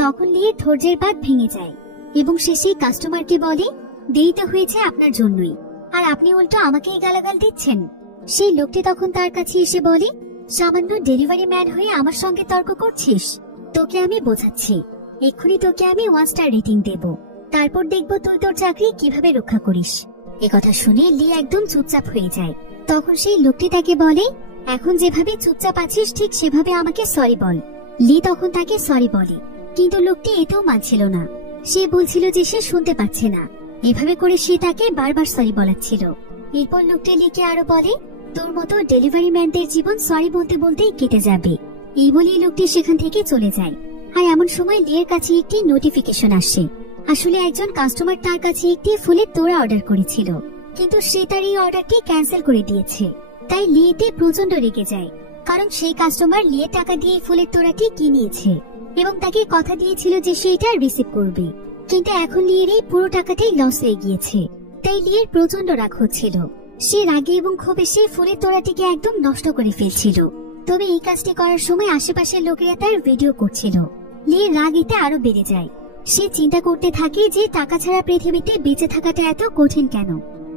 তখন লিয়ের ধৈর্যের বাঁধ ভেঙে যায় এবং সে সেই কাস্টমারকে বলে, দেরি তো হয়েছে আপনার জন্যই, আর আপনি উল্টো আমাকেই গালাগাল দিচ্ছেন। সেই লোকটি তখন তার কাছে এসে বলে, সামান্য ডেলিভারি ম্যান হয়ে আমার সঙ্গে তর্ক করছিস? তোকে আমি বোঝাচ্ছি, এক্ষুনি তোকে আমি 1 স্টার রেটিং দেব, তারপর দেখবো তুই তোর চাকরি কিভাবে রক্ষা করিস। একথা শুনে লি একদম চুপচাপ হয়ে যায়। তখন সেই লোকটি তাকে বলে, এখন যেভাবে চুপচাপ আছিস ঠিক সেভাবে আমাকে সরি বল। লি তখন তাকে সরি বলে, কিন্তু লোকটি এটাও মানছিল না। সে বলছিল যে সে শুনতে পাচ্ছে না। এভাবে করে সে তাকে বারবার সরি বলাচ্ছিল। এরপর লোকটি লিকে আরো বলে, তোর মতো ডেলিভারি ম্যানদের জীবন সরি বলতে বলতেই কেটে যাবে। এই বলে লোকটি সেখান থেকে চলে যায়। আর এমন সময় লিয়ের কাছে একটি নোটিফিকেশন আসে। আসলে একজন কাস্টমার তার কাছে একটি ফুলের তোড়া অর্ডার করেছিল, কিন্তু সে তার এই অর্ডারটি ক্যান্সেল করে দিয়েছে। তাই লিয়েতে প্রচন্ড রেগে যায়, কারণ সেই কাস্টমার লিয়ে টাকা দিয়ে এই ফুলের তোড়াটি কিনেছে এবং তাকে কথা দিয়েছিল যে সে এটা রিসিভ করবে। কিন্তু এখন লিয়ের এই পুরো টাকাটাই লস হয়ে গিয়েছে। তাই লিয়ের প্রচন্ড রাগ হচ্ছিল। সে রাগে এবং ক্ষোভে সে ফুলের তোড়াটিকে একদম নষ্ট করে ফেলছিল। তবে এই কাজটি করার সময় আশেপাশের লোকেরা তার ভিডিও করছিল। লিয়ের রাগ এতে আরো বেড়ে যায়। সে চিন্তা করতে থাকে যে টাকা ছাড়া পৃথিবীতে বেঁচে থাকাটা এত কঠিন কেন।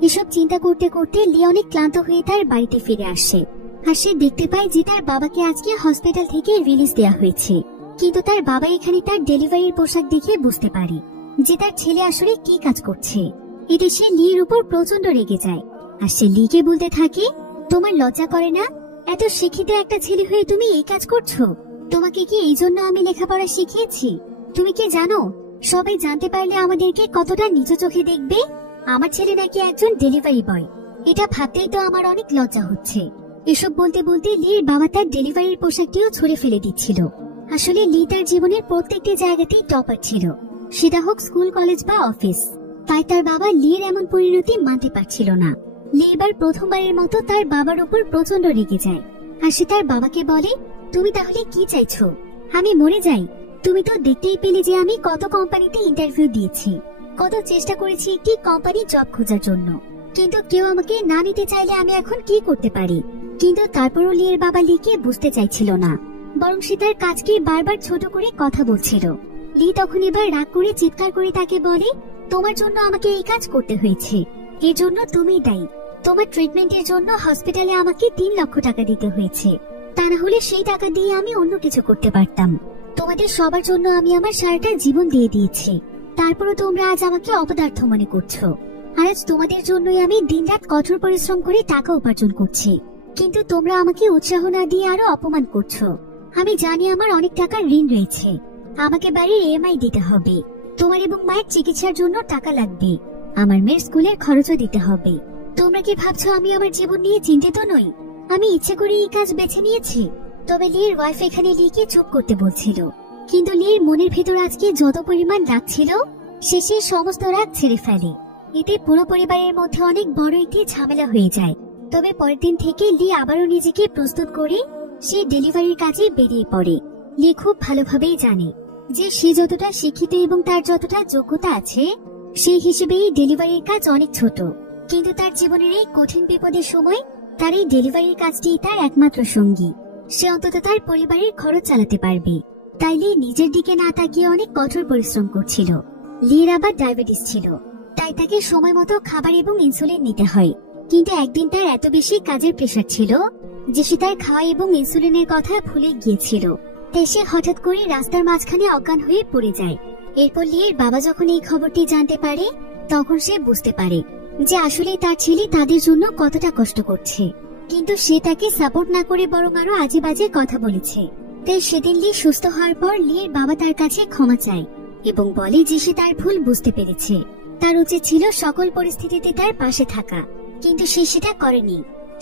এসব চিন্তা করতে করতে লি অনেক ক্লান্ত হয়ে তার বাড়িতে ফিরে আসে। আর সে দেখতে পায় যে তার বাবাকে আজকে হসপিটাল থেকে রিলিজ দেওয়া হয়েছে। কিন্তু তার বাবা এখানে তার ডেলিভারির পোশাক দেখে বুঝতে পারে যে তার ছেলে আসলে কি কাজ করছে। এতে সে লির উপর প্রচন্ড রেগে যায়। আর সে লিকে বলতে থাকে, তোমার লজ্জা করে না? এত শিক্ষিত একটা ছেলে হয়ে তুমি এই কাজ করছো? তোমাকে কি এই জন্য আমি লেখাপড়া শিখিয়েছি? তুমি কি জানো সবাই জানতে পারলে আমাদেরকে কতটা নিজ চোখে দেখবে? আমার ছেলে নাকি একজন ডেলিভারি বয়। এটা ভাবতেই তো আমার অনেক লজ্জা হচ্ছে। এসব বলতে বলতে লির বাবা তার ডেলিভারির পোশাকটিও ছুঁড়ে ফেলে দিচ্ছিল। আসলে লি তার জীবনের প্রত্যেকটি জায়গাতেই টপার ছিল, সেটা হোক স্কুল, কলেজ বা অফিস। তাই তার বাবা লির এমন পরিণতি মানতে পারছিল না। লি এবার প্রথমবারের মতো তার বাবার উপর প্রচন্ড রেগে যায়। আর সে তার বাবাকে বলে, তুমি তাহলে কি চাইছো? আমি মরে যাই? তুমি তো দেখতেই পেলে যে আমি কত কোম্পানিতে ইন্টারভিউ দিয়েছি, কত চেষ্টা করেছি একটি কোম্পানি জব খোঁজার জন্য, কিন্তু কেউ আমাকে না নিতে চাইলে আমি এখন কি করতে পারি? কিন্তু তারপরও লিয়ের বাবা লিকে বুঝতে চাইছিল না, বরং সে তার কাজকে বারবার ছোট করে কথা বলছিল। লি তখন এবার রাগ করে চিৎকার করে তাকে বলে, তোমার জন্য আমাকে এই কাজ করতে হয়েছে, এর জন্য তুমিই দায়ী। তোমার ট্রিটমেন্টের জন্য হসপিটালে আমাকে 3 লক্ষ টাকা দিতে হয়েছে, তা না হলে সেই টাকা দিয়ে আমি অন্য কিছু করতে পারতাম। তোমাদের সবার জন্য আমি আমার সারাটা জীবন দিয়ে দিয়েছি, তারপরও তোমরা আজ আমাকে অপদার্থ মনে করছো। আর আজ তোমাদের জন্যই আমি দিনরাত কঠোর পরিশ্রম করে টাকা উপার্জন করছি, কিন্তু তোমরা আমাকে উৎসাহ না দিয়ে আরো অপমান করছো। আমি জানি আমার অনেক টাকার ঋণ রয়েছে, আমাকে বাড়ির EMI দিতে হবে, তোমার এবং মায়ের চিকিৎসার জন্য টাকা লাগবে, আমার মেয়ের স্কুলের খরচও দিতে হবে। তোমরা কি ভাবছো আমি আমার জীবন নিয়ে চিন্তিত নই? আমি ইচ্ছে করে এই কাজ বেছে নিয়েছি। তবে লির ওয়াইফ এখানে লিকে চুপ করতে বলছিল, কিন্তু লির মনের ভেতর আজকে যত পরিমাণ রাগ ছিল শেষে সমস্ত রাগ ছেড়ে ফেলে। এতে পুরো পরিবারের মধ্যে অনেক বড় একটি ঝামেলা হয়ে যায়। তবে পরের দিন থেকে লি আবারও নিজেকে প্রস্তুত করে সে ডেলিভারির কাজে বেরিয়ে পড়ে। লি খুব ভালোভাবেই জানে যে সে যতটা শিক্ষিত এবং তার যতটা যোগ্যতা আছে সেই হিসেবে এই ডেলিভারির কাজ অনেক ছোট, কিন্তু তার জীবনের এই কঠিন বিপদের সময় তার এই ডেলিভারির কাজটি তার একমাত্র সঙ্গী। সে অন্তত তার পরিবারের খরচ চালাতে পারবে। তাই লি নিজের দিকে না তাকিয়ে অনেক কঠোর পরিশ্রম করছিল। লির আবার ডায়াবেটিস ছিল, তাই তাকে সময় মতো খাবার এবং ইনসুলিন নিতে হয়। কিন্তু একদিন তার এত বেশি কাজের প্রেসার ছিল যে সে তার খাওয়া এবং ইনসুলিনের কথা ভুলে গিয়েছিল। তাই সে হঠাৎ করে রাস্তার মাঝখানে অজ্ঞান হয়ে পড়ে যায়। এরপর লির বাবা যখন এই খবরটি জানতে পারে তখন সে বুঝতে পারে যে আসলে তার ছেলে তাদের জন্য কতটা কষ্ট করছে, কিন্তু সে তাকে সাপোর্ট না করে বরং আরো আজে বাজে কথা বলেছে। তাই সেদিন লি সুস্থ হওয়ার পর লির বাবা তার কাছে ক্ষমা চায় এবং বলে যে সে তার ভুল বুঝতে পেরেছে। তার উচিত ছিল সকল পরিস্থিতিতে তার পাশে থাকা, কিন্তু সে সেটা করেনি।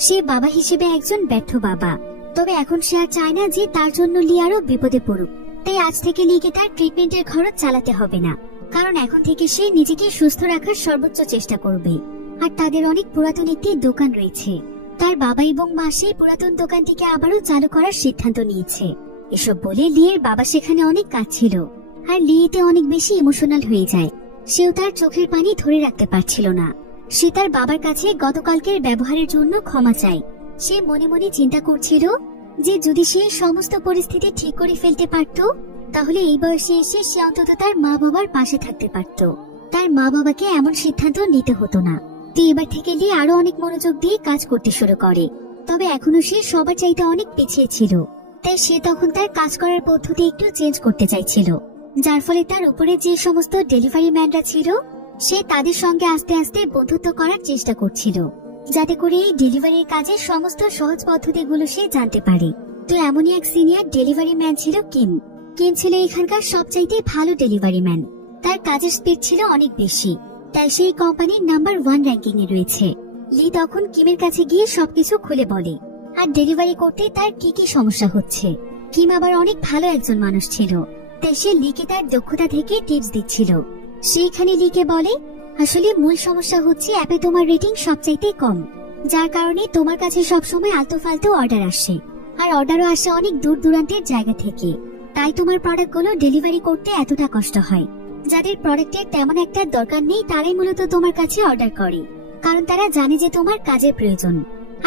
সে বাবা হিসেবে একজন ব্যর্থ বাবা। তবে এখন সে আর চায় না যে তার জন্য লি আরো বিপদে পড়ুক। তাই আজ থেকে লিকে তার ট্রিটমেন্টের খরচ চালাতে হবে না, কারণ এখন থেকে সে নিজেকে সুস্থ রাখার সর্বোচ্চ চেষ্টা করবে। আর তাদের অনেক পুরাতন একটি দোকান রয়েছে। তার বাবা এবং মা সেই পুরাতন দোকানটিকে আবারও চালু করার সিদ্ধান্ত নিয়েছে। এসব বলে লিয়ের বাবা সেখানে অনেক কাঁদছিল, আর লি এতে অনেক বেশি ইমোশনাল হয়ে যায়। সেও তার চোখের পানি ধরে রাখতে পারছিল না। সে তার বাবার কাছে গতকালকের ব্যবহারের জন্য ক্ষমা চায়। সে মনে মনে চিন্তা করছিল যে যদি সে সমস্ত পরিস্থিতি ঠিক করে ফেলতে পারত তাহলে এই বয়সে এসে সে অন্তত তার মা বাবার পাশে থাকতে পারত। তার মা বাবাকে এমন সিদ্ধান্ত নিতে হতো না। তো এবার থেকে লি আরো অনেক মনোযোগ দিয়ে কাজ করতে শুরু করে। তবে এখনো সে সবার চাইতে অনেক পিছিয়ে ছিল। তাই সে তখন তার কাজ করার পদ্ধতি একটু চেঞ্জ করতে চাইছিল, যার ফলে তার উপরে যে সমস্ত ডেলিভারি ম্যানরা ছিল সে তাদের সঙ্গে আস্তে আস্তে বন্ধুত্ব করার চেষ্টা করছিল, যাতে করে এই ডেলিভারির কাজের সমস্ত সহজ পদ্ধতিগুলো সে জানতে পারে। তো এমনই এক সিনিয়র ডেলিভারি ম্যান ছিল কিম। কিম ছিল এখানকার সবচাইতে ভালো ডেলিভারি ম্যান। তার কাজের স্পিড ছিল অনেক বেশি। তাই সেই কোম্পানির নাম্বার 1 র্যাঙ্কিং এ রয়েছে। লি তখন কিমের কাছে গিয়ে সবকিছু খুলে বলে, আর ডেলিভারি করতে তার কি কি সমস্যা হচ্ছে। কিম আবার অনেক ভালো একজন মানুষ ছিল, তাই সে লিকে তার দক্ষতা থেকে টিপস দিচ্ছিল। সেইখানে লিকে বলে, আসলে মূল সমস্যা হচ্ছে অ্যাপে তোমার রেটিং সবচাইতে কম, যার কারণে তোমার কাছে সবসময় আলতু ফালতু অর্ডার আসে, আর অর্ডারও আসে অনেক দূর দূরান্তের জায়গা থেকে। তাই তোমার প্রোডাক্টগুলো ডেলিভারি করতে এতটা কষ্ট হয়। যাদের প্রোডাক্টের তেমন একটা দরকার নেই তারাই মূলত তোমার কাছে অর্ডার করে, কারণ তারা জানে যে তোমার কাজের প্রয়োজন,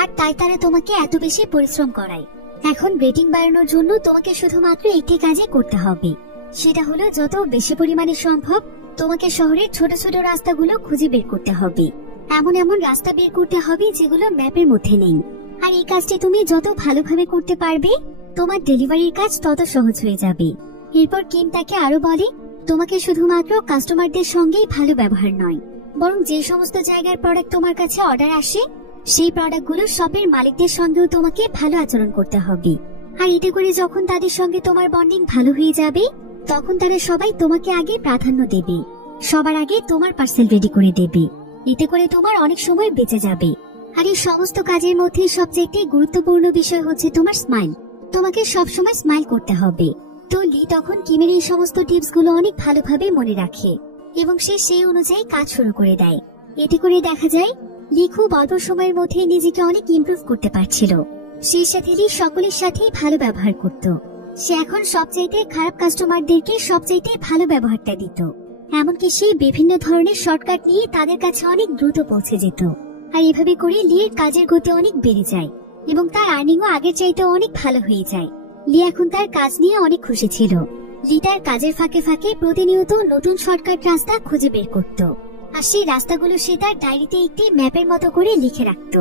আর তাই তারা তোমাকে এত বেশি পরিশ্রম করায়। এখন রেটিং বাড়ানোর জন্য তোমাকে শুধুমাত্র একটি কাজই করতে হবে, সেটা হলো যত বেশি পরিমাণে সম্ভব তোমাকে শহরের ছোট ছোট রাস্তাগুলো খুঁজে বের করতে হবে। এমন এমন রাস্তা বের করতে হবে যেগুলো ম্যাপের মধ্যে নেই। আর এই কাজটি তুমি যত ভালোভাবে করতে পারবে তোমার ডেলিভারির কাজ তত সহজ হয়ে যাবে। এরপর কিম তাকে আরো বলে, তোমাকে শুধুমাত্র কাস্টমারদের সঙ্গেই ভালো ব্যবহার নয়, বরং যে সমস্ত জায়গার প্রোডাক্ট তোমার কাছে অর্ডার আসে সেই প্রোডাক্টগুলো শপের মালিকদের সঙ্গেও তোমাকে ভালো আচরণ করতে হবে। আর এতে করে যখন তাদের সঙ্গে তোমার বন্ডিং ভালো হয়ে যাবে তখন তারা সবাই তোমাকে আগে প্রাধান্য দেবে, সবার আগে তোমার পার্সেল রেডি করে দেবে। এতে করে তোমার অনেক সময় বেঁচে যাবে। আর এই সমস্ত কাজের মধ্যে সবচেয়ে গুরুত্বপূর্ণ বিষয় হচ্ছে তোমার স্মাইল। তোমাকে সবসময় স্মাইল করতে হবে। তো লি তখন কিমের এই সমস্ত টিপস গুলো অনেক ভালোভাবে মনে রাখে এবং সে সেই অনুযায়ী কাজ শুরু করে দেয়। এতে করে দেখা যায় লি খুব অল্প সময়ের মধ্যে নিজেকে অনেক ইমপ্রুভ করতে পারছিল। সেই সাথে লি সকলের সাথেই ভালো ব্যবহার করত। সে এখন সবচাইতে খারাপ কাস্টমারদেরকে সবচাইতে ভালো ব্যবহারটা দিত। এমনকি সে বিভিন্ন ধরনের শর্টকাট নিয়ে তাদের কাছে অনেক দ্রুত পৌঁছে যেত। আর এভাবে করে লির কাজের গতি অনেক বেড়ে যায় এবং তার আর্নিংও আগের চাইতে অনেক ভালো হয়ে যায়। লি এখন তার কাজ নিয়ে অনেক খুশি ছিল। লি তার কাজের ফাঁকে ফাঁকে প্রতিনিয়ত নতুন শর্টকাট রাস্তা খুঁজে বের করত, আর সেই রাস্তাগুলো সে তার ডায়েরিতে একটি ম্যাপের মতো করে লিখে রাখত।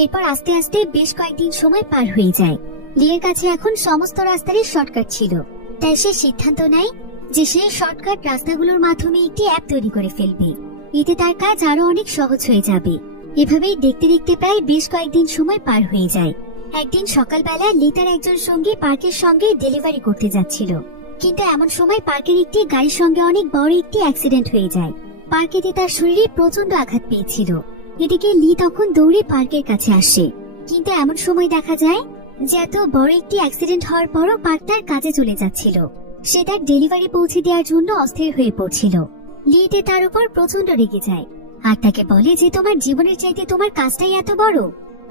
এরপর আস্তে আস্তে বেশ কয়েকদিন সময় পার হয়ে যায়। লির কাছে এখন সমস্ত রাস্তারই শর্টকাট ছিল, তাই সে সিদ্ধান্ত নেয় যে সে শর্টকাট রাস্তাগুলোর মাধ্যমে একটি অ্যাপ তৈরি করে ফেলবে। এতে তার কাজ আরো অনেক সহজ হয়ে যাবে। এভাবেই দেখতে দেখতে প্রায় বেশ কয়েকদিন সময় পার হয়ে যায়। একদিন সকালবেলা লি তার একজন সঙ্গী পার্কের সঙ্গে ডেলিভারি করতে যাচ্ছিল, কিন্তু এমন সময় পার্কের একটি গাড়ির সঙ্গে অনেক বড় একটি অ্যাক্সিডেন্ট হয়ে যায়। পার্কেতে তার শরীরে প্রচন্ড আঘাত পেয়েছিল। এদিকে লি তখন দৌড়ে পার্কের কাছে আসে, কিন্তু এমন সময় দেখা যায় যে এত বড় একটি অ্যাক্সিডেন্ট হওয়ার পরও পার্ক তার কাজে চলে যাচ্ছিল। সে তার ডেলিভারি পৌঁছে দেওয়ার জন্য অস্থির হয়ে পড়ছিল। লি এতে তার উপর প্রচন্ড রেগে যায় আর তাকে বলে যে তোমার জীবনের চাইতে তোমার কাজটাই এত বড়,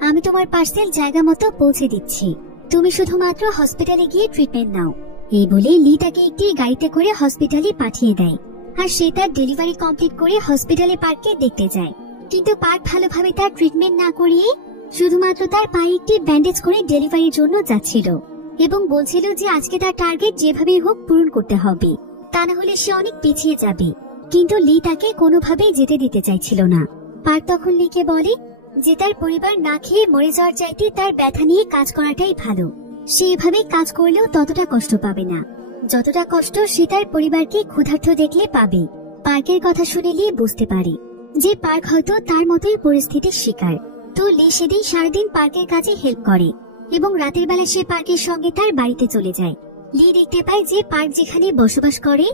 আমি তোমার পার্সেল জায়গা মতো পৌঁছে দিচ্ছি, তুমি শুধুমাত্র হসপিটালে গিয়ে ট্রিটমেন্ট নাও। এই বলে লি তাকে একটি গাড়িতে করে হসপিটালে পাঠিয়ে দেয়, আর সে তার ডেলিভারি কমপ্লিট করে হসপিটালে পার্ককে দেখতে যায়। কিন্তু পার্ক ভালোভাবে তার ট্রিটমেন্ট না করিয়ে শুধুমাত্র তার পায়ে একটি ব্যান্ডেজ করে ডেলিভারির জন্য যাচ্ছিল এবং বলছিল যে আজকে তার টার্গেট যেভাবেই হোক পূরণ করতে হবে, তা না হলে সে অনেক পিছিয়ে যাবে। কিন্তু লি তাকে কোনোভাবেই যেতে দিতে চাইছিল না। পার্ক তখন লিকে বলে যে তার পরিবার না খেয়ে মরে যাওয়ার চাইতে তার ব্যথা নিয়ে কাজ করাটাই ভালো। সে এভাবে কাজ করলেও ততটা কষ্ট পাবে না যতটা কষ্ট সে তার পরিবারকে ক্ষুধার্ত দেখলে পাবে। পার্কের কথা শুনে লি বুঝতে পারে যে পার্ক হয়তো তার মতোই পরিস্থিতির শিকার। তো লি সেদিন সারাদিন পার্কের কাজে হেল্প করে এবং রাতের বেলা সে পার্কের সঙ্গে তার বাড়িতে চলে যায়। লি দেখতে পায় যে পার্ক যেখানে বসবাস করে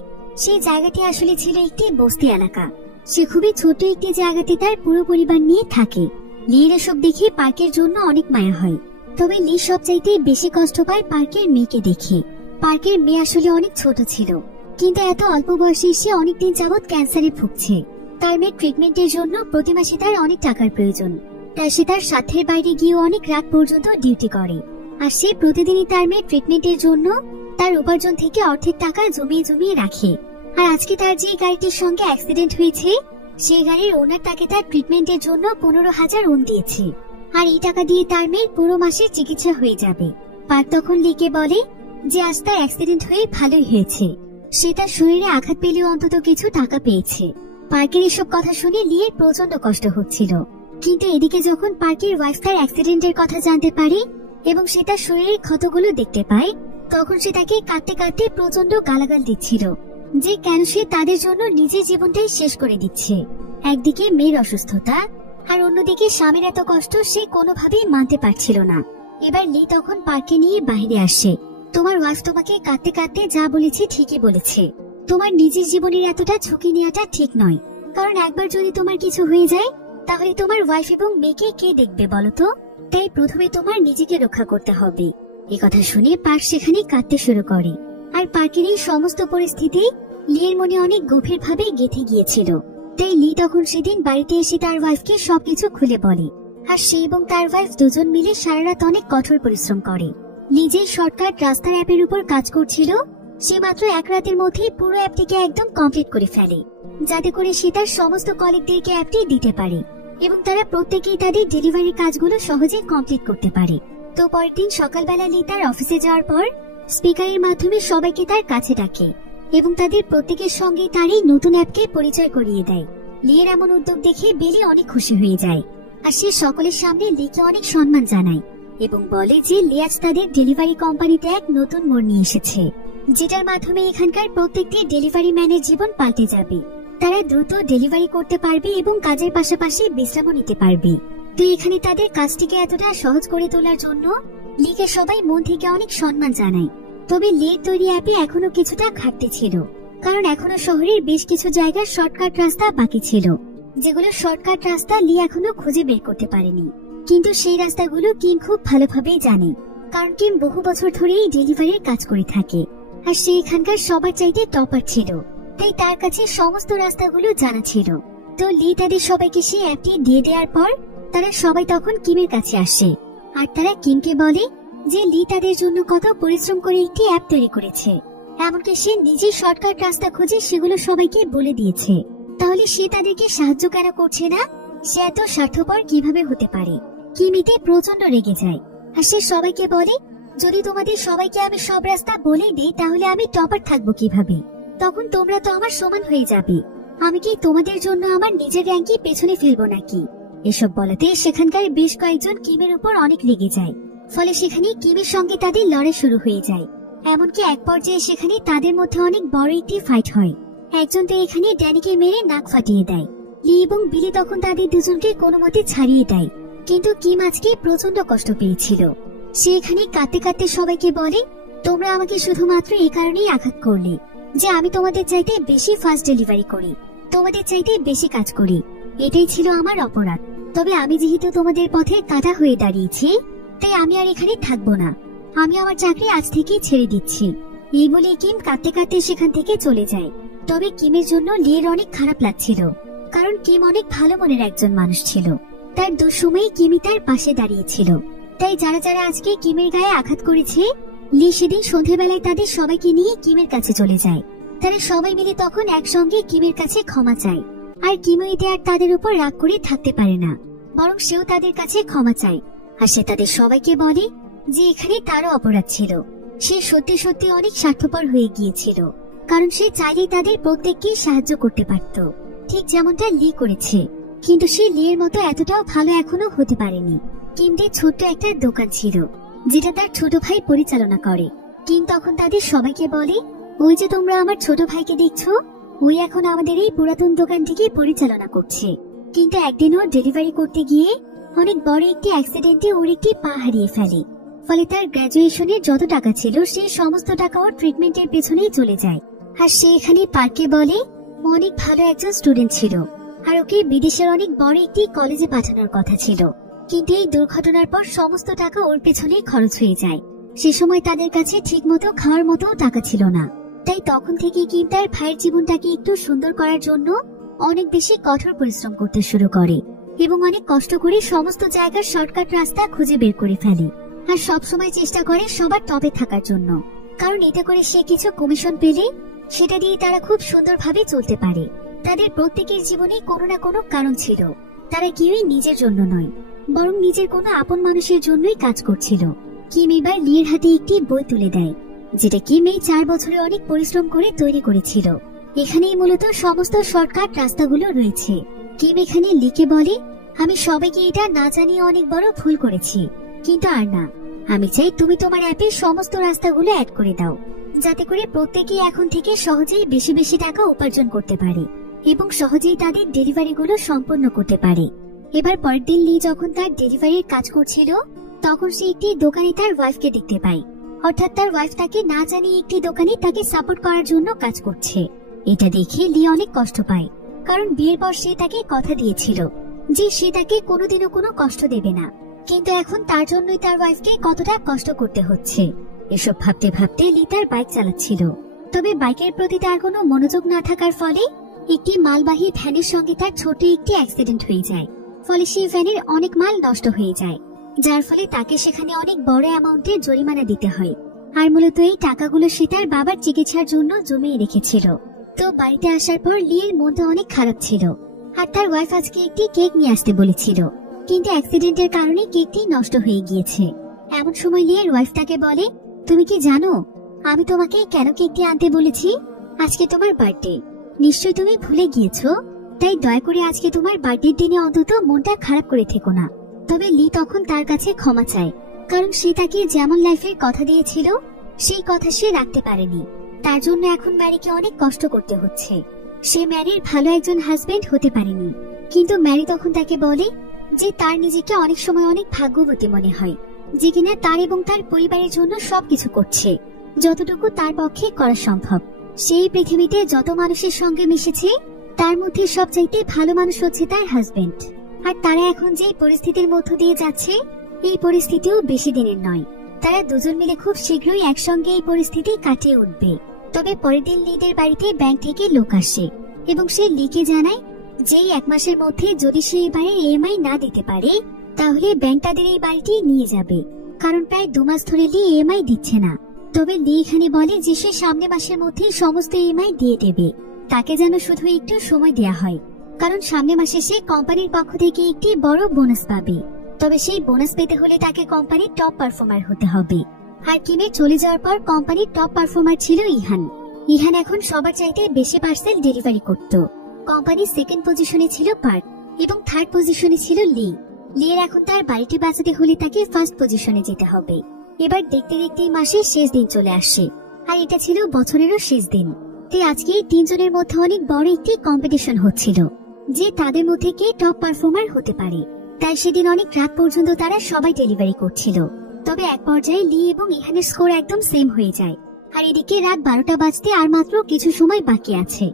সেই জায়গাটি আসলে ছিল একটি বস্তি এলাকা। সে খুবই ছোট একটি জায়গাতে তার পুরো পরিবার নিয়ে থাকে। লির এসব দেখে পার্কের জন্য অনেক মায়া হয়, তবে লি সবচাইতে বেশি কষ্ট পায় পার্কের মেয়েকে দেখে। পার্কের মেয়ে আসলে অনেক ছোট ছিল, কিন্তু এত অল্প বয়সে সে অনেকদিন যাবৎ ক্যান্সারে ভুগছে। তার মেয়ের ট্রিটমেন্টের জন্য প্রতি মাসে তার অনেক টাকার প্রয়োজন, তাই সে তার সাধ্যের বাইরে গিয়ে অনেক রাত পর্যন্ত ডিউটি করে। আর সে প্রতিদিনই তার মেয়ের ট্রিটমেন্টের জন্য তার উপার্জন থেকে অর্ধেক টাকা জমিয়ে জমিয়ে রাখে। আর আজকে তার যে গাড়িটির সঙ্গে অ্যাক্সিডেন্ট হয়েছে সেই গাড়ির ওনার তাকে তার ট্রিটমেন্টের জন্য 15,000 ওন দিয়েছে, আর এই টাকা দিয়ে তার মেয়ের পুরো মাসের চিকিৎসা হয়ে যাবে। পার্ক তখন লিকে বলে যে আজ তার অ্যাক্সিডেন্ট হয়ে ভালোই হয়েছে, সে তার শরীরে আঘাত পেলেও অন্তত কিছু টাকা পেয়েছে। পার্কের এসব কথা শুনে লিয়ের প্রচন্ড কষ্ট হচ্ছিল, কিন্তু এদিকে যখন পার্কের ওয়াইফ তার অ্যাক্সিডেন্টের কথা জানতে পারে এবং সে তার শরীরের ক্ষতগুলো দেখতে পায়, তখন সে তাকে কাঁদতে কাঁদতে প্রচন্ড গালাগাল দিচ্ছিল যে কেন সে তাদের জন্য নিজের জীবনটাই শেষ করে দিচ্ছে। একদিকে মেয়ের অসুস্থতা আর অন্যদিকে স্বামীর এত কষ্ট সে কোনোভাবেই মানতে পারছিল না। এবার লি তখন পার্কে নিয়ে বাইরে আসে। তোমার ওয়াইফ তোমাকে কাঁদতে কাঁদতে যা বলেছে ঠিকই বলেছে, তোমার নিজের জীবনের এতটা ঝুঁকি নেওয়াটা ঠিক নয়। কারণ একবার যদি তোমার কিছু হয়ে যায় তাহলে তোমার ওয়াইফ এবং মেয়েকে কে দেখবে বলো তো? তাই প্রথমে তোমার নিজেকে রক্ষা করতে হবে। এই কথা শুনে পার্ক সেখানে কাঁদতে শুরু করে। আর পার্কের এই সমস্ত পরিস্থিতি লির মনে অনেক গভীর ভাবে গেঁথে গিয়েছিল। তাই লি তখন সেদিন বাড়িতে এসে তার ওয়াইফকে সবকিছু খুলে বলে। আর সে এবং তার ওয়াইফ দুজন মিলে সারা রাত অনেক কঠোর পরিশ্রম করে। নিজেই শর্টকাট রাস্তার অ্যাপের উপর কাজ করছিল। সে মাত্র এক রাতের মধ্যেই পুরো অ্যাপটিকে একদম কমপ্লিট করে ফেলে, যাতে করে সে তার সমস্ত কলিগদেরকে অ্যাপটি দিতে পারে এবং তারা প্রত্যেকেই তাদের ডেলিভারি কাজগুলো সহজে কমপ্লিট করতে পারে। তো পরের দিন সকালবেলা লি তার অফিসে যাওয়ার পর স্পিকারের মাধ্যমে সবাইকে তার কাছে ডাকে এবং তাদের প্রত্যেকের সঙ্গে তার এই নতুন অ্যাপকে পরিচয় করিয়ে দেয়। লির এমন উদ্যোগ দেখে বিলি অনেক খুশি হয়ে যায়। আর সে সকলের সামনে লিকে অনেক সম্মান জানায় এবং বলে যে লি আজ তাদের ডেলিভারি কোম্পানিতে এক নতুন মোড় নিয়ে এসেছে, যেটার মাধ্যমে এখানকার প্রত্যেকটি ডেলিভারি ম্যানের জীবন পাল্টে যাবে। তারা দ্রুত ডেলিভারি করতে পারবে এবং কাজের পাশাপাশি বিশ্রামও নিতে পারবে। তো এখানে তাদের কাজটিকে এতটা সহজ করে তোলার জন্য লিকে সবাই মন থেকে অনেক সম্মান জানায়। তবে লির তৈরি অ্যাপে এখনো কিছুটা ঘাটতি ছিল, কারণ এখনো শহরের বেশ কিছু জায়গার শর্টকাট রাস্তা বাকি ছিল, যেগুলো শর্টকাট রাস্তা লি এখনো খুঁজে বের করতে পারেনি। কিন্তু সেই রাস্তাগুলো কিম খুব ভালোভাবেই জানে, কারণ কিম বহু বছর ধরেই ডেলিভারির কাজ করে থাকে আর সে এখানকার সবার চাইতে টপার ছিল। তাই তার কাছে সমস্ত রাস্তাগুলো জানা ছিল। তো লি তাদের সবাইকে সেই অ্যাপটি দিয়ে দেওয়ার পর তারা সবাই তখন কিমের কাছে আসে আর তারা কিমকে বলে যে লি তাদের জন্য কত পরিশ্রম করে একটি অ্যাপ তৈরি করেছে, এমনকি সে নিজেই শর্টকাট রাস্তা খুঁজে সেগুলো সবাইকে বলে দিয়েছে। তাহলে সে তাদেরকে সাহায্য কেন করছে না? সে এত স্বার্থপর কিভাবে হতে পারে? কিম এতে প্রচন্ড রেগে যায় আর সে সবাইকে বলে, যদি তোমাদের সবাইকে আমি সব রাস্তা বলেই দিই তাহলে আমি টপার থাকবো কিভাবে? তখন তোমরা তো আমার সমান হয়ে যাবে। আমি কি তোমাদের জন্য আমার নিজের র্যাঙ্কই পেছনে ফেলবো নাকি? এসব বলাতে সেখানকার বেশ কয়েকজন কিমের উপর অনেক রেগে যায়। ফলে সেখানে কিমের সঙ্গে তাদের লড়াই শুরু হয়ে যায়। এমনকি এক পর্যায়ে সেখানে তাদের মধ্যে অনেক বড় একটি ফাইট হয়। একজন তো এখানে ড্যানিকে মেরে নাক ফাটিয়ে দেয়। লি এবং বিলি তখন তাদের দুজনকে কোনো মতে ছাড়িয়ে দেয়। কিন্তু কিম আজকে প্রচন্ড কষ্ট পেয়েছিল। সে এখানে কাঁদতে কাঁদতে সবাইকে বলে, তোমরা আমাকে শুধুমাত্র এই কারণেই আঘাত করলে যে আমি তোমাদের চাইতে বেশি ফাস্ট ডেলিভারি করি, তোমাদের চাইতে বেশি কাজ করি। এটাই ছিল আমার অপরাধ। তবে আমি যেহেতু তোমাদের পথে কাঁটা হয়ে দাঁড়িয়েছি, তাই আমি আর এখানে থাকবো না। আমি আমার চাকরি আজ থেকেই ছেড়ে দিচ্ছি। এই বলে কিম কাঁদতে কাঁদতে সেখান থেকে চলে যায়। তবে কিমের জন্য লির অনেক খারাপ লাগছিল, কারণ কিম অনেক ভালো মনের একজন মানুষ ছিল। তার দুঃসময়ে কিমি তার পাশে দাঁড়িয়েছিল। তাই যারা যারা আজকে কিমের গায়ে আঘাত করেছে, লি সেদিন সন্ধ্যাবেলায় তাদের সবাইকে নিয়ে কিমের কাছে চলে যায়। তারা সবাই মিলে তখন একসঙ্গে কিমের কাছে ক্ষমা চায়। আর কিমও এতে আর তাদের উপর রাগ করে থাকতে পারে না, বরং সেও তাদের কাছে ক্ষমা চায়। আর সে তাদের সবাইকে বলে যে এখানে তারও অপরাধ ছিল। সে সত্যি সত্যি অনেক স্বার্থপর হয়ে গিয়েছিল, কারণ সে চাইলেই তাদের প্রত্যেককে সাহায্য করতে পারত, ঠিক যেমনটা লি করেছে। কিন্তু সে লির মতো এতটাও ভালো এখনো হতে পারেনি। কিমদের ছোট্ট একটা দোকান ছিল, যেটা তার ছোট ভাই পরিচালনা করে। কিম তখন তাদের সবাইকে বলে, ওই যে তোমরা আমার ছোট ভাইকে দেখছো, ওই এখন আমাদের এই পুরাতন দোকানটিকে পরিচালনা করছে। কিন্তু একদিন ওর ডেলিভারি করতে গিয়ে অনেক বড় একটি অ্যাক্সিডেন্টে ওর একটি পা হারিয়ে ফেলে। ফলে তার গ্রাজুয়েশনের যত টাকা ছিল সে সমস্ত টাকা ওর ট্রিটমেন্টের পেছনেই চলে যায়। আর সে এখানে পার্কে বলে অনেক ভালো একজন স্টুডেন্ট ছিল, আর ওকে বিদেশের অনেক বড় একটি কলেজে পাঠানোর কথা ছিল। কিন্তু এই দুর্ঘটনার পর সমস্ত টাকা ওর পেছনেই খরচ হয়ে যায়। সে সময় তাদের কাছে ঠিক মতো খাওয়ার মতো টাকা ছিল না। তাই তখন থেকে কিম তার ভাইয়ের জীবনটাকে একটু সুন্দর করার জন্য অনেক বেশি কঠোর পরিশ্রম করতে শুরু করে এবং অনেক কষ্ট করে সমস্ত জায়গার শর্টকাট রাস্তা খুঁজে বের করে ফেলে। আর সবসময় চেষ্টা করে সবার টপে থাকার জন্য, কারণ এতে করে সে কিছু কমিশন পেলে সেটা দিয়ে তারা খুব সুন্দরভাবে চলতে পারে। তাদের প্রত্যেকের জীবনে কোনো না কোনো কারণ ছিল। তারা কেউই নিজের জন্য নয়, বরং নিজের কোনো আপন মানুষের জন্যই কাজ করছিল। কিম এবার লির হাতে একটি বই তুলে দেয়, যেটা কিম এই 4 বছরে অনেক পরিশ্রম করে তৈরি করেছিল। এখানেই মূলত সমস্ত শর্টকাট রাস্তাগুলো রয়েছে। কিম এখানে লিকে বলে, আমি সবাইকে এটা না জানিয়ে অনেক বড় ভুল করেছি, কিন্তু আর না। আমি চাই তুমি তোমার অ্যাপে সমস্ত রাস্তাগুলো অ্যাড করে দাও, যাতে করে প্রত্যেকেই এখন থেকে সহজেই বেশি বেশি টাকা উপার্জন করতে পারে এবং সহজেই তাদের ডেলিভারিগুলো সম্পন্ন করতে পারে। এবার পরের দিন লি যখন তার ডেলিভারির কাজ করছিল, তখন সে একটি দোকানে তার ওয়াইফকে দেখতে পায়। অর্থাৎ তার ওয়াইফ তাকে না জানিয়ে একটি দোকানে তাকে সাপোর্ট করার জন্য কাজ করছে। এটা দেখে লি অনেক কষ্ট পায়। কারণ বিয়ের পর সে তাকে কথা দিয়েছিল যে সে তাকে কোনোদিনও কোনো কষ্ট দেবে না, কিন্তু এখন তার জন্যই তার ওয়াইফকে কতটা কষ্ট করতে হচ্ছে। এসব ভাবতে ভাবতে লি তার বাইক চালাচ্ছিল। তবে বাইকের প্রতি তার কোনো মনোযোগ না থাকার ফলে একটি মালবাহী ভ্যানের সঙ্গে তার ছোট একটি অ্যাক্সিডেন্ট হয়ে যায়। ফলে সেই ভ্যানের অনেক মাল নষ্ট হয়ে যায়, যার ফলে তাকে সেখানে অনেক বড় অ্যামাউন্টের জরিমানা দিতে হয়। আর মূলত এই টাকাগুলো সে তার বাবার চিকিৎসার জন্য জমিয়ে রেখেছিল। তো বাড়িতে আসার পর লিয়ের মনটা অনেক খারাপ ছিল, আর তার ওয়াইফ আজকে একটি কেক নিয়ে আসতে বলেছিল, কিন্তু অ্যাক্সিডেন্টের কারণে কেকটি নষ্ট হয়ে গিয়েছে। এমন সময় লিয়ের ওয়াইফ তাকে বলে, তুমি কি জানো আমি তোমাকে কেন কেকটি আনতে বলেছি? আজকে তোমার বার্থডে, নিশ্চয়ই তুমি ভুলে গিয়েছো। তাই দয়া করে আজকে তোমার বার্থডের দিনে অন্তত মনটা খারাপ করে থেকো না। তবে লি তখন তার কাছে ক্ষমা চায়, কারণ সে তাকে যেমন লাইফের কথা দিয়েছিল সেই কথা সে রাখতে পারেনি। তার জন্য এখন ম্যারিকে অনেক কষ্ট করতে হচ্ছে। সে ম্যারির ভালো একজন হাজবেন্ড হতে পারেনি, কিন্তু ম্যারি তখন তাকে বলে যে তার নিজেকে অনেক সময় অনেক ভাগ্যবতী মনে হয়, যে কিনা তার এবং তার পরিবারের জন্য সবকিছু করছে যতটুকু তার পক্ষে করা সম্ভব। সেই পৃথিবীতে যত মানুষের সঙ্গে মিশেছে তার মধ্যে সবচাইতে ভালো মানুষ হচ্ছে তার হাজবেন্ড। আর তারা এখন যে পরিস্থিতির মধ্য দিয়ে যাচ্ছে এই পরিস্থিতিও বেশি দিনের নয়। তারা দুজন মিলে খুব শীঘ্রই একসঙ্গে এই পরিস্থিতি কাটিয়ে উঠবে। তবে পরের দিন লিদের বাড়িতে ব্যাংক থেকে লোক আসে এবং সে লিকে জানায় যে 1 মাসের মধ্যে যদি সে এবারে ইএমআই না দিতে পারে তাহলে ব্যাংক তাদের এই বাড়িটি নিয়ে যাবে, কারণ প্রায় 2 মাস ধরে লি ইএমআই দিচ্ছে না। তবে লি এখানে বলে যে সে সামনের মাসের মধ্যে সমস্ত ইএমআই দিয়ে দেবে, তাকে যেন শুধু একটু সময় দেয়া হয়, কারণ সামনের মাসে সে কোম্পানির পক্ষ থেকে একটি বড় বোনাস পাবে। তবে সেই বোনাস পেতে হলে তাকে কোম্পানির টপ পারফর্মার হতে হবে। আর কিমের চলে যাওয়ার পর কোম্পানির টপ পারফর্মার ছিল ইহান। ইহান এখন সবার চাইতে বেশি পার্সেল ডেলিভারি করত। কোম্পানির সেকেন্ড পজিশনে ছিল পার্ক এবং থার্ড পজিশনে ছিল লি। লিয়ের এখন তার বাড়িটি বাঁচাতে হলে তাকে ফার্স্ট পজিশনে যেতে হবে। এবার দেখতে দেখতে মাসের শেষ দিন চলে আসে, আর এটা ছিল বছরেরও শেষ দিন। তাই আজকে এই 3 জনের মধ্যে অনেক বড় একটি কম্পিটিশন হচ্ছিল যে তাদের মধ্যে কে টপ পারফর্মার হতে পারে। তাই সেদিন অনেক রাত পর্যন্ত তারা সবাই ডেলিভারি করছিল। তবে এক পর্যায়ে লি এবং ইহানের স্কোর একদম সেম হয়ে যায়। আর এদিকে রাত 12টা বাজতে আর মাত্র কিছু সময় বাকি আছে।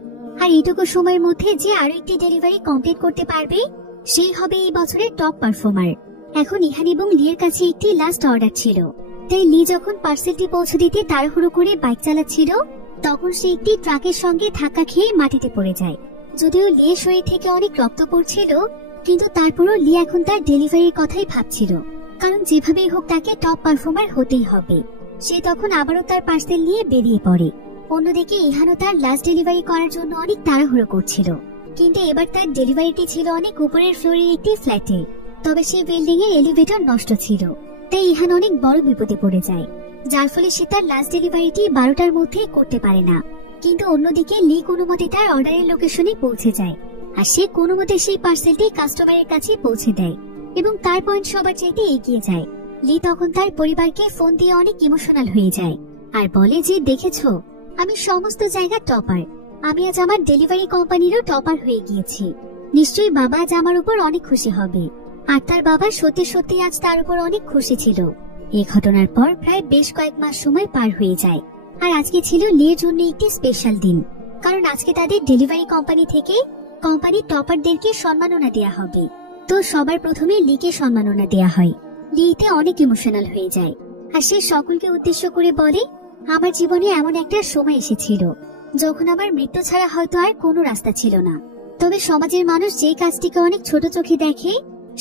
আর এইটুকু সময়ের মধ্যে যে আরো একটি ডেলিভারি কমপ্লিট করতে পারবে সেই হবে এই বছরের টপ পারফর্মার। এখন ইহান এবং লিয়ের কাছে একটি লাস্ট অর্ডার ছিল। তাই লি যখন পার্সেলটি পৌঁছে দিতে তাড়াহুড়ো করে বাইক চালাচ্ছিল তখন সে একটি ট্রাকের সঙ্গে ধাক্কা খেয়ে মাটিতে পড়ে যায়। যদিও লিয়ের শরীর থেকে অনেক রক্ত পড়ছিল, কিন্তু তারপরও লি এখন তার ডেলিভারির কথাই ভাবছিল, কারণ যেভাবেই হোক তাকে টপ পারফর্মার হতেই হবে। সে তখন আবারও তার পার্সেল নিয়ে বেরিয়ে পড়ে। অন্যদিকে ইহানও তার লাস্ট ডেলিভারি করার জন্য অনেক তাড়াহুড়ো করছিল, কিন্তু এবার তার ডেলিভারিটি ছিল অনেক উপরের ফ্লোরের একটি ফ্ল্যাটে। তবে সেই বিল্ডিং এর এলিভেটর নষ্ট ছিল, তাই ইহান অনেক বড় বিপদে পড়ে যায়, যার ফলে সে তার লাস্ট ডেলিভারিটি 12টার মধ্যে করতে পারে না। কিন্তু অন্যদিকে লি কোনো মতে তার অর্ডারের লোকেশনে পৌঁছে যায়, আর সে কোনো মতে সেই পার্সেলটি কাস্টমারের কাছে পৌঁছে দেয় এবং তার পয়েন্ট সবার চাইতে এগিয়ে যায়। লি তখন তার পরিবারকে ফোন দিয়ে অনেক ইমোশনাল হয়ে যায় আর বলে যে দেখেছো, আমি সমস্ত জায়গার টপার, আমি আজ আমার ডেলিভারি কোম্পানিরও টপার হয়ে গিয়েছি। নিশ্চয়ই বাবা আজ আমার উপর অনেক খুশি হবে। আর তার বাবা সত্যি সত্যি আজ তার উপর অনেক খুশি ছিল। এই ঘটনার পর প্রায় বেশ কয়েক মাস সময় পার হয়ে যায়, আর আজকে ছিল লির জন্য একটি স্পেশাল দিন, কারণ আজকে তাদের ডেলিভারি কোম্পানি থেকে কোম্পানির টপারদেরকে সম্মাননা দেয়া হবে। তো সবার প্রথমে লিকে সম্মাননা দেয়া হয়। লিতে অনেক ইমোশনাল হয়ে যায়, আর সে সকলকে উদ্দেশ্য করে বলে, আমার জীবনে এমন একটা সময় এসেছিল যখন আমার মৃত্যু ছাড়া হয়তো আর কোনো রাস্তা ছিল না। তবে সমাজের মানুষ যে কাজটিকে অনেক ছোট চোখে দেখে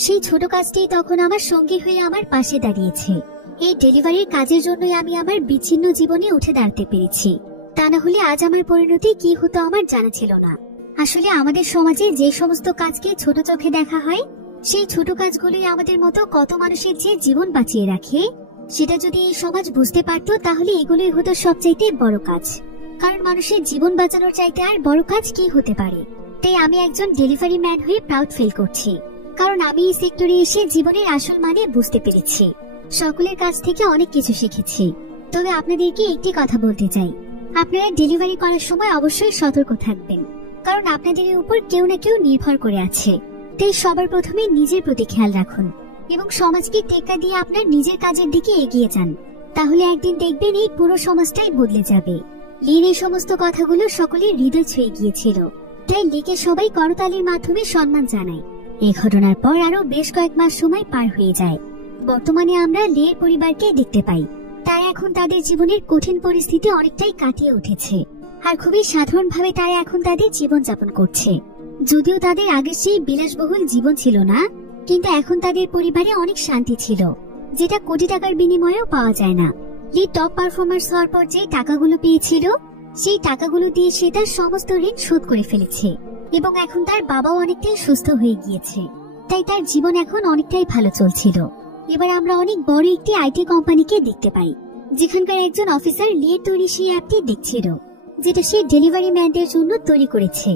সেই ছোট কাজটি তখন আমার সঙ্গী হয়ে আমার পাশে দাঁড়িয়েছে। এই ডেলিভারির কাজের জন্যই আমি আমার বিচ্ছিন্ন জীবনে উঠে দাঁড়াতে পেরেছি, তা না হলে আজ আমার পরিণতি কি হতো আমার জানা ছিল না। আসলে আমাদের সমাজে যে সমস্ত কাজকে ছোট চোখে দেখা হয় সেই ছোট কাজগুলোই আমাদের মতো কত মানুষের যে জীবন বাঁচিয়ে রাখে, সেটা যদি এই সমাজ বুঝতে পারত তাহলে এগুলোই হতো সবচাইতে বড় কাজ। কারণ মানুষের জীবন বাঁচানোর চাইতে আর বড় কাজ কি হতে পারে। তাই আমি একজন ডেলিভারি ম্যান হয়ে প্রাউড ফিল করছি, কারণ আমি এই সেক্টরে এসে জীবনের আসল মানে বুঝতে পেরেছি, সকলের কাছ থেকে অনেক কিছু শিখেছি। তবে আপনাদেরকে একটি কথা বলতে চাই, আপনারা ডেলিভারি করার সময় অবশ্যই সতর্ক থাকবেন, কারণ আপনাদের উপর কেউ না কেউ নির্ভর করে আছে। তাই সবার প্রথমে নিজের প্রতি খেয়াল রাখুন এবং সমাজকে টেক্কা দিয়ে আপনার নিজের কাজের দিকে এগিয়ে যান, তাহলে একদিন দেখবেন এই পুরো সমাজটাই বদলে যাবে। লির এই সমস্ত কথাগুলো সকলের হৃদয় ছুঁয়ে গিয়েছিল। তাই লিকে সবাই করতালির মাধ্যমে সম্মান জানায়। এই ঘটনার পর আরো বেশ কয়েক মাস সময় পার হয়ে যায়। বর্তমানে আমরা লির পরিবারকে দেখতে পাই। তারা এখন তাদের জীবনের কঠিন পরিস্থিতি অনেকটাই কাটিয়ে উঠেছে, আর খুবই সাধারণভাবে তারা এখন তাদের জীবনযাপন করছে। যদিও তাদের আগের সেই বিলাসবহুল জীবন ছিল না, কিন্তু এখন তাদের পরিবারে অনেক শান্তি ছিল, যেটা কোটি টাকার বিনিময়েও পাওয়া যায় না। লি টপ পারফরমার্স হওয়ার পর যে টাকাগুলো পেয়েছিল, সেই টাকাগুলো দিয়ে সে তার সমস্ত ঋণ শোধ করে ফেলেছে, এবং এখন তার বাবাও অনেকটাই সুস্থ হয়ে গিয়েছে। তাই তার জীবন এখন অনেকটাই ভালো চলছিল। এবার আমরা অনেক বড় একটি আইটি কোম্পানিকে দেখতে পাই, যেখানকার একজন অফিসার লিয়ের তৈরি সেই অ্যাপটি দেখছিল, যেটা সে ডেলিভারি ম্যানদের জন্য তৈরি করেছে।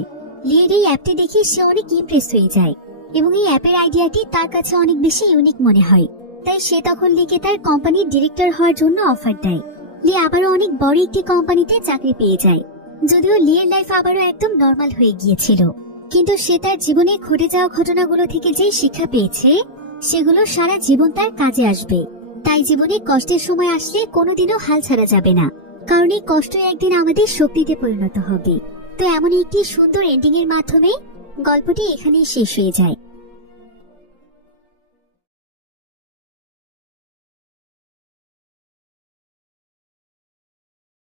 লিয়ের এই অ্যাপটি দেখে সে অনেক ইমপ্রেস হয়ে যায়, এবং এই অ্যাপের আইডিয়াটি তার কাছে অনেক বেশি ইউনিক মনে হয়। তাই সে তখন লিকে তার কোম্পানির ডিরেক্টর হওয়ার জন্য অফার দেয়। লি আবারও অনেক বড় একটি কোম্পানিতে চাকরি পেয়ে যায়। যদিও লিয়ের লাইফ আবারও একদম নর্মাল হয়ে গিয়েছিল, কিন্তু সে তার জীবনে ঘটে যাওয়া ঘটনাগুলো থেকে যেই শিক্ষা পেয়েছে, সেগুলো সারা জীবন তার কাজে আসবে। তাই জীবনে কষ্টের সময় আসলে কোনোদিনও হাল ছাড়া যাবে না, কারণ এই কষ্ট একদিন আমাদের শক্তিতে পরিণত হবে। তো এমন একটি সুন্দর এন্ডিং এর মাধ্যমে গল্পটি এখানেই শেষ হয়ে যায়।